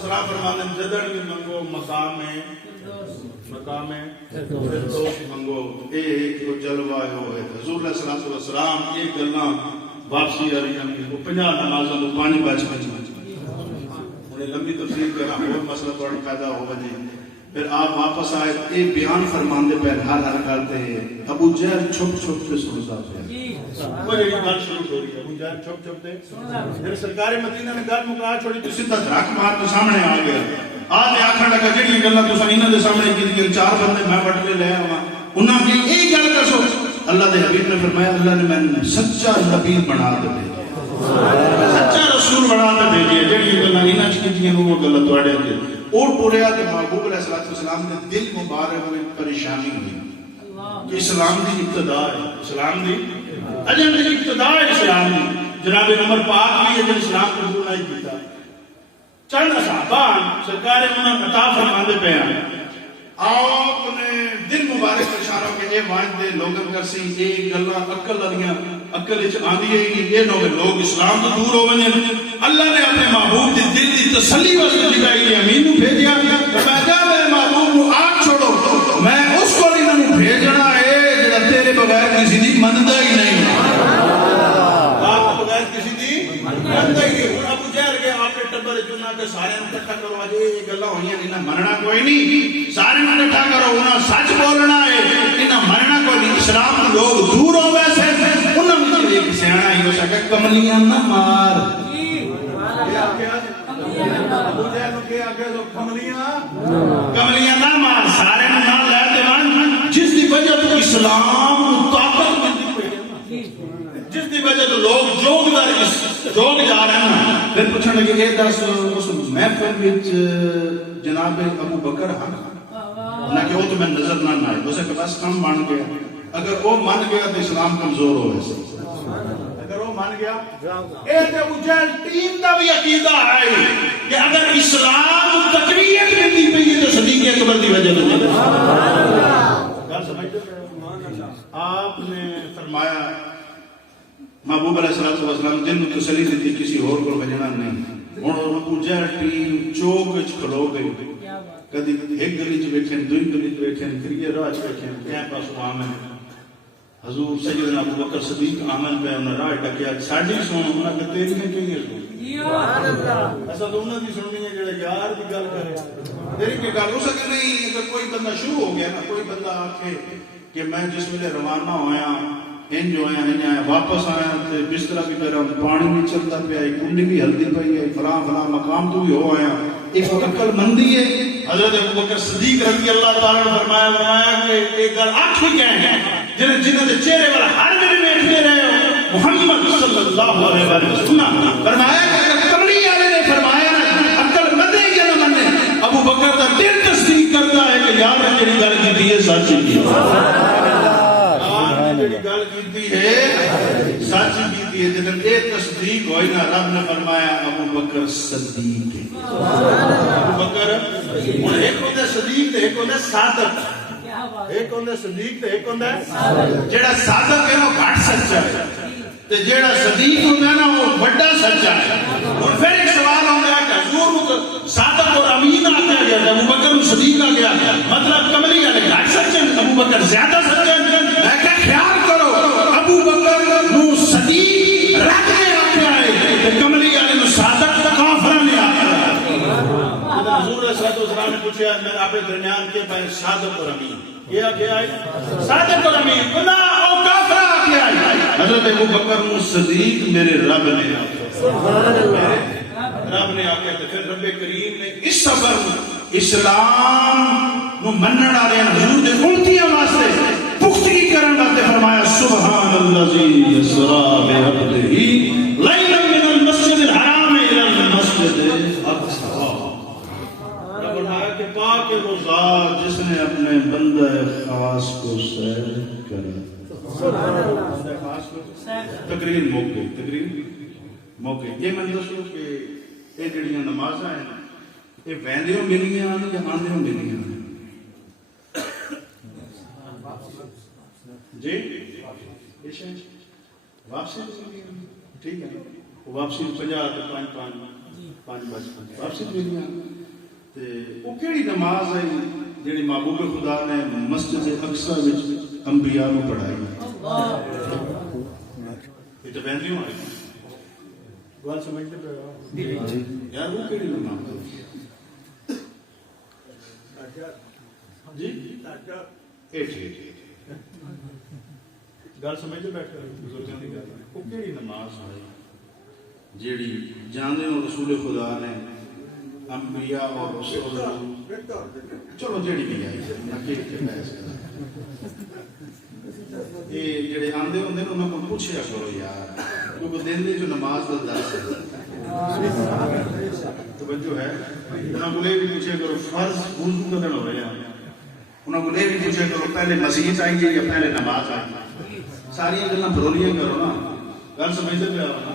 سلام فرماتے ہیں جدڑ بھی منگو مقام فردوس منگو ایک جلوہ ہوئے حضور علیہ الصلوۃ والسلام یہ گلاں واپسی آ رہی ہیں وہ 50 نمازوں کو 5 بج انہیں لمبی تفسیر کرنا اور مسئلہ توڑ پیدا ہو بجے پھر آپ واپس آئے ایک بیان فرماندے پہ ہر کرتے ہیں ابو جہل چھپ چھپ کے سنتا ہے وہ یہ بات شروع ہو رہی ہے ابو جہل چھپ چھپ دے جب سرکار مدینہ نے گل مکا چھوڑی تو سیدھا دھڑک مار تو سامنے آ گیا آج آکھن لگا جڑی گلاں تساں انہاں دے سامنے کی 4 بندے میں وٹ کے لے آواں انہاں کی ایک گل دسو اللہ دے حبیب نے فرمایا اللہ نے میں سچا نبی بنا دے سچا رسول بنا دے بھیجے جڑی گلاں انہاں کیتیاں وہ گلاں تواڈے اگے اور ٹریا تے محبوب علیہ الصلوۃ والسلام دے دل مبارک میں پریشانی ہوئی کہ اسلام دی ابتدا ہے اسلام دی اجل دی ابتدا ہے اسلام دی جناب عمر پاک بھی اجل اسلام قبول نہیں کیتا چند صحابان سرکار انہاں عطا فرماندے پے ہیں آپ نے دل مبارک اشارہ کہ اے وعد دے لوگوں کرسی ایک گلاں عقل والیاں عقل وچ آندی ہے کہ لوگ اسلام تو دور ہو گئے اللہ نے اپنے محبوب دی دل دی تسلی واسطے جبرائیل امین نو بھیجیا فرمایا میرے محبوب نو آگ چھوڑو میں اس کو انہاں نو بھیجنا ہے جڑا تیرے بغیر کسی دی مندا ہی نہیں آپ بغیر کسی دی مندا ہی نہیں ابو جہل کے آپ نے ٹبر چنا کے سارے اکٹھا کرو اج یہ گلاں ہوئیاں انہاں مننا کوئی نہیں سارے اکٹھا کرو انہاں سچ بولنا ہے انہاں مننا کوئی نہیں اسلام تو لوگ دور ہو ویسے انہاں وچ ایک سیاںا ہی ہو سکے کملیاں نہ مار ابو جہل کے آگے تو کملیاں نہ مار سارے نہ لے دیوان جس دی وجہ تو اسلام طاقت ملتی پئی جس دی وجہ تو لوگ جوگ جا رہے ہیں پھر پوچھنے لگے یہ دس اس محفل وچ جناب ابو بکر ہاں نہ کہ وہ تو میں نظر نہ آئے اسے کہ بس کم مان گیا اگر وہ مان گیا تو اسلام کمزور ہو ویسے اگر وہ مان گیا اے تے ابو جہل ٹیم دا بھی عقیدہ ہے کہ اگر اسلام تقویت ملتی پئی ہے تو صدیق اکبر دی وجہ تو بات سمجھتے ہیں؟ آپ نے فرمایا محبوب علیہ الصلوۃ والسلام جن کو تسلی دیتی کسی اور کو بھجنا نہیں ہوں ابو جہل ٹیم چوک وچ کھلو گئی کدی ایک گلی چ بیٹھے دوئی گلی چ بیٹھے تیجے راہ چ بیٹھے کہیں پاسوں آمن حضور سیدنا ابو بکر صدیق آمن پہ انہاں راہ ڈکیا ساڈی سن انہاں تے تیریاں کہیں سبحان اللہ ایسا تو انہاں دی سننی ہے جڑے یار دی گل کرے تیری کی گل ہو سکے نہیں اگر کوئی بندہ شروع ہو گیا نا کوئی بندہ آکھے کہ میں جس ویلے روانہ ہویا انج ہویا واپس آیا تے بستر بھی میرا پانی بھی چلتا پیا کنڈی بھی ہلدی پئی ہے فلاں فلاں مقام تو بھی ہو آیا ایک عقل مندی ہے حضرت ابو بکر صدیق رضی اللہ تعالی عنہ فرمایا کہ ایک گل آکھ ہی گئے جنہاں دے چہرے والا ہر دن بیٹھتے رہے ہو محمد صلی اللہ علیہ وسلم فرمایا کہ کملی والے نے فرمایا عقل مندے یا نہ مندے ابو بکر دا دل تصدیق کرتا ہے کہ یار نے جڑی گل کیتی ہے سچ ہے گل کی ہے سچ کی ہے جب یہ تصدیق ہوئی نا رب نے فرمایا ابو بکر صدیق ہے ابو بکر ایک ہوتا ہے صدیق ایک ہوتا ہے صادق ایک ہوتا ہے صدیق ایک ہوتا ہے جیڑا صادق ہے وہ گھٹ سچا ہے تے جیڑا صدیق ہوتا ہے نا وہ بڑا سچا ہے اور پھر ایک سوال ہوتا ہے کہ حضور صادق اور امین آتا گیا ابو بکر صدیق آ گیا مطلب کملی والے گھٹ سچے ابو بکر زیادہ سچے میں کہ خیال کرو ابو بکر نو صدیق رب نے آکھیا ہے تے کملی والے نو صادق کافر نے آکھیا ہے حضور صلی اللہ علیہ وسلم نے پوچھا میں اپنے درمیان کے پائے صادق اور امین کیا کیا ہے صادق اور امین بنا او کافر آکھیا ہے حضرت ابو بکر نو صدیق میرے رب نے آکھیا سبحان اللہ رب نے آکھیا تے پھر رب کریم نے اس سبب اسلام نو منن والے حضور دے امتیاں واسطے پختگی کرن واسطے فرمایا سبحان الذی اسرا بعبدہ لیلا من المسجد الحرام الى المسجد الاقصى رب فرمایا کہ پاک ہے وہ ذات جس نے اپنے بندہ خاص کو سیر کرا سبحان اللہ تقریر موقع یہ میں دسو کہ یہ جڑیاں نمازاں ہیں یہ ویندیوں ملیاں یا آندیوں ملیاں جی واپسی ٹھیک ہے واپسی 50 واپسی وہ کیڑی نماز ہے جڑی محبوب خدا نے مسجد اقصی وچ انبیاء نو پڑھائی یہ تو ویندیوں ہے گل سمجھتے پے یار وہ کیڑی نماز جی گل سمجھتے بیٹھے بزرگوں کی گل وہ کیڑی نماز ہے جیڑی جاندے ہو رسول خدا نے انبیاء اور رسول چلو جیڑی بھی آئی یہ جڑے آندے ہوندے انہاں کو پوچھیا کرو یار کیونکہ دن دی جو نماز دا درس توجہ ہے انہاں کو یہ بھی پوچھیا کرو فرض وضو کدن ہو رہے ہیں انہاں کو یہ بھی پوچھیا کرو پہلے مسجد آئیے یا پہلے نماز آئیے ساری گلاں برولیاں کرو نا گل سمجھتے پے آ نا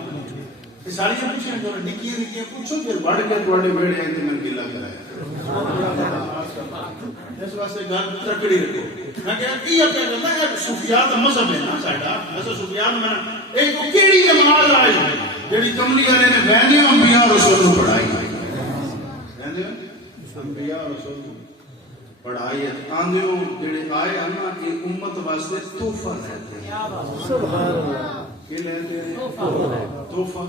یہ ساری پوچھیا کرو نکیاں نکیاں پوچھو پھر بڑھ کے تواڈے بیڑے آئے تے میں گلا کرایا اس واسطے گل تکڑی رکھو میں کہ کی اپ کہندا ہے صوفیات دا مذہب ہے نا ساڈا ایسا صوفیات میں ایک کیڑی نماز آئی جڑی کملی والے نے ویندے انبیاء رسول کو پڑھائی ویندے انبیاء رسول پڑھائی ہے آندیو جڑے آئے انا کہ امت واسطے تحفہ لیتے ہیں سبحان اللہ یہ لیتے ہیں تحفہ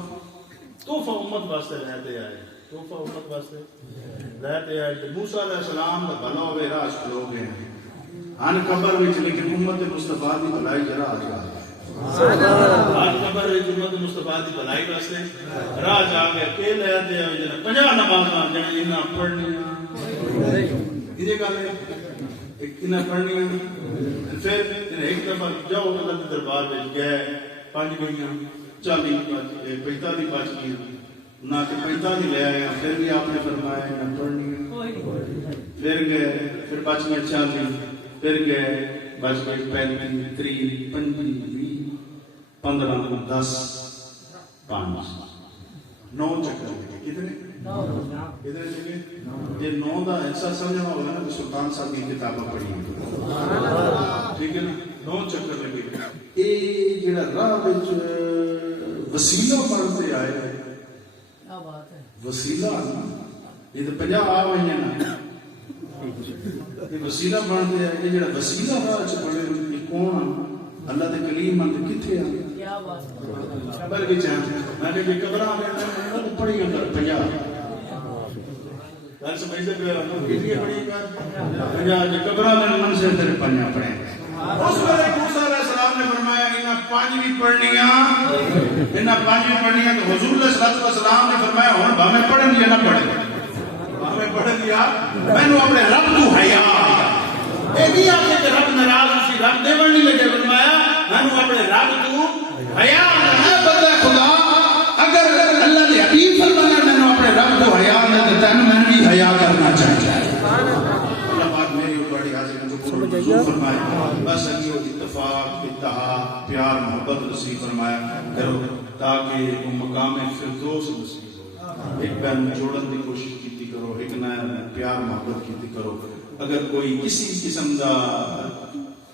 امت واسطے لیتے آئے تحفہ امت واسطے لیتے آئے کہ موسیٰ علیہ السلام کا بنا ہوئے راج لوگ ہیں آن قبر وچ لیکن امت مصطفیٰ دی بھلائی جرا آ گیا آن قبر وچ امت مصطفیٰ دی بھلائی واسطے راج آ گیا کہ لیتے آئے جنہیں 50 نمازاں جنہیں انہاں پڑھنیاں یہ گل ہے انہاں پڑھنیاں پھر ایک دفعہ جاؤ اللہ کے دربار وچ گئے 5 گئیاں 40 45 بچ گئی نہ کہ 45 لے آئے پھر بھی آپ نے فرمایا نہ پڑھنی پھر گئے پھر بچ گئے 40 پھر گئے بچ گئے 35 30 25 20 15 10 5 9 چکر لگے. کتنے چکے؟ یہ 9 کا ایسا سمجھنا ہوگا نا تو سلطان صاحب کی کتابیں پڑھی ہیں. ٹھیک ہے نا؟ 9 چکر لگے. یہ جڑا راہ وچ وسیلہ بنتے آئے وسیلہ یہ تو 50 آ گئی ہیں نا. یہ وسیلہ بنتے آئے. یہ جڑا وسیلہ راہ چ بنے یہ کون آ؟ اللہ دے کلیم من کتنے آ؟ قبر بھی چاہتے ہیں. میں نے بھی قبر آنے پڑھی اندر 50 گل سمجھتے پہ کتنی پڑھی کر 50 قبر آنے من سے اندر 5 پڑھیں. اس وقت موسیٰ علیہ السلام نے فرمایا انہاں 5 بھی پڑھنیاں تو حضور علیہ السلام نے فرمایا ہن بھاویں پڑھن یا نہ پڑھن میں نے اپنے رب تو حیا اے نہیں آکھے کہ رب ناراض اسی رب دیون نہیں لگے. فرمایا میں نے اپنے رب تو حیا ہے. بندہ خدا اگر اللہ نے حبیب فرمایا میں نے اپنے رب تو حیا نہ تے تن میں بھی حیا کرنا چاہتا ہے. اللہ پاک میری بڑی حاضر کو حضور فرمایا بس اگے اتفاق اتحاد پیار محبت نصیب فرمایا کرو تاکہ وہ مقام فردوس نصیب ہو. ایک بین جوڑن کی کوشش کیتی کرو. ایک نیا پیار محبت کیتی کرو. اگر کوئی کسی قسم کا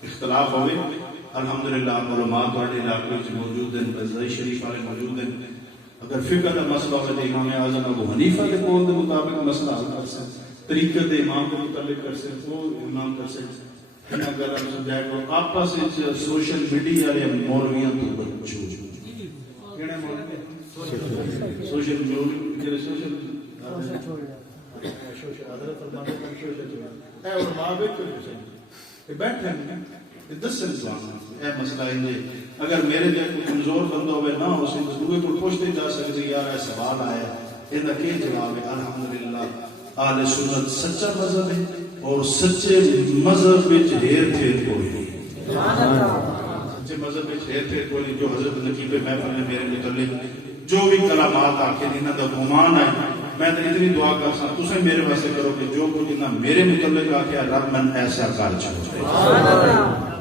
اختلاف ہوئے الحمدللہ علماء تواڈے علاقے وچ موجود ہیں. بزائی شریف والے موجود ہیں. اگر فقہ کا مسئلہ ہو تو امام اعظم ابو حنیفہ کے قول کے مطابق مسئلہ حل کر سکتے. طریقت امام کے متعلق کر سکتے وہ امام کر سکتے. اگر ہم سمجھائے کو آپس سوشل میڈیا والے مولویاں تو بچو کیڑے مولوی سوشل میڈیا سوشل حضرت فرماتے ہیں سوشل اے علماء بیٹھے ہیں دس انسان اے مسئلہ ہے. اگر میرے دل کو کمزور بندہ ہوئے نہ ہو سکے دوسرے کو پوچھتے جا سکتے یار اے سوال آیا ان کا کیا جواب ہے. الحمدللہ اہل سنت سچا مذہب ہے اور سچے مذہب وچ ہیر پھیر کوئی نہیں. سچے مذہب وچ ہیر پھیر کوئی نہیں. جو حضرت نقیب محفل نے میرے متعلق جو بھی کلامات آکھے انہاں دا گمان ہے میں تو اتنی دعا کر سکتا تسیں میرے واسطے کرو کہ جو کچھ انہاں میرے متعلق آکھیا رب من ایسا کر چھوڑے.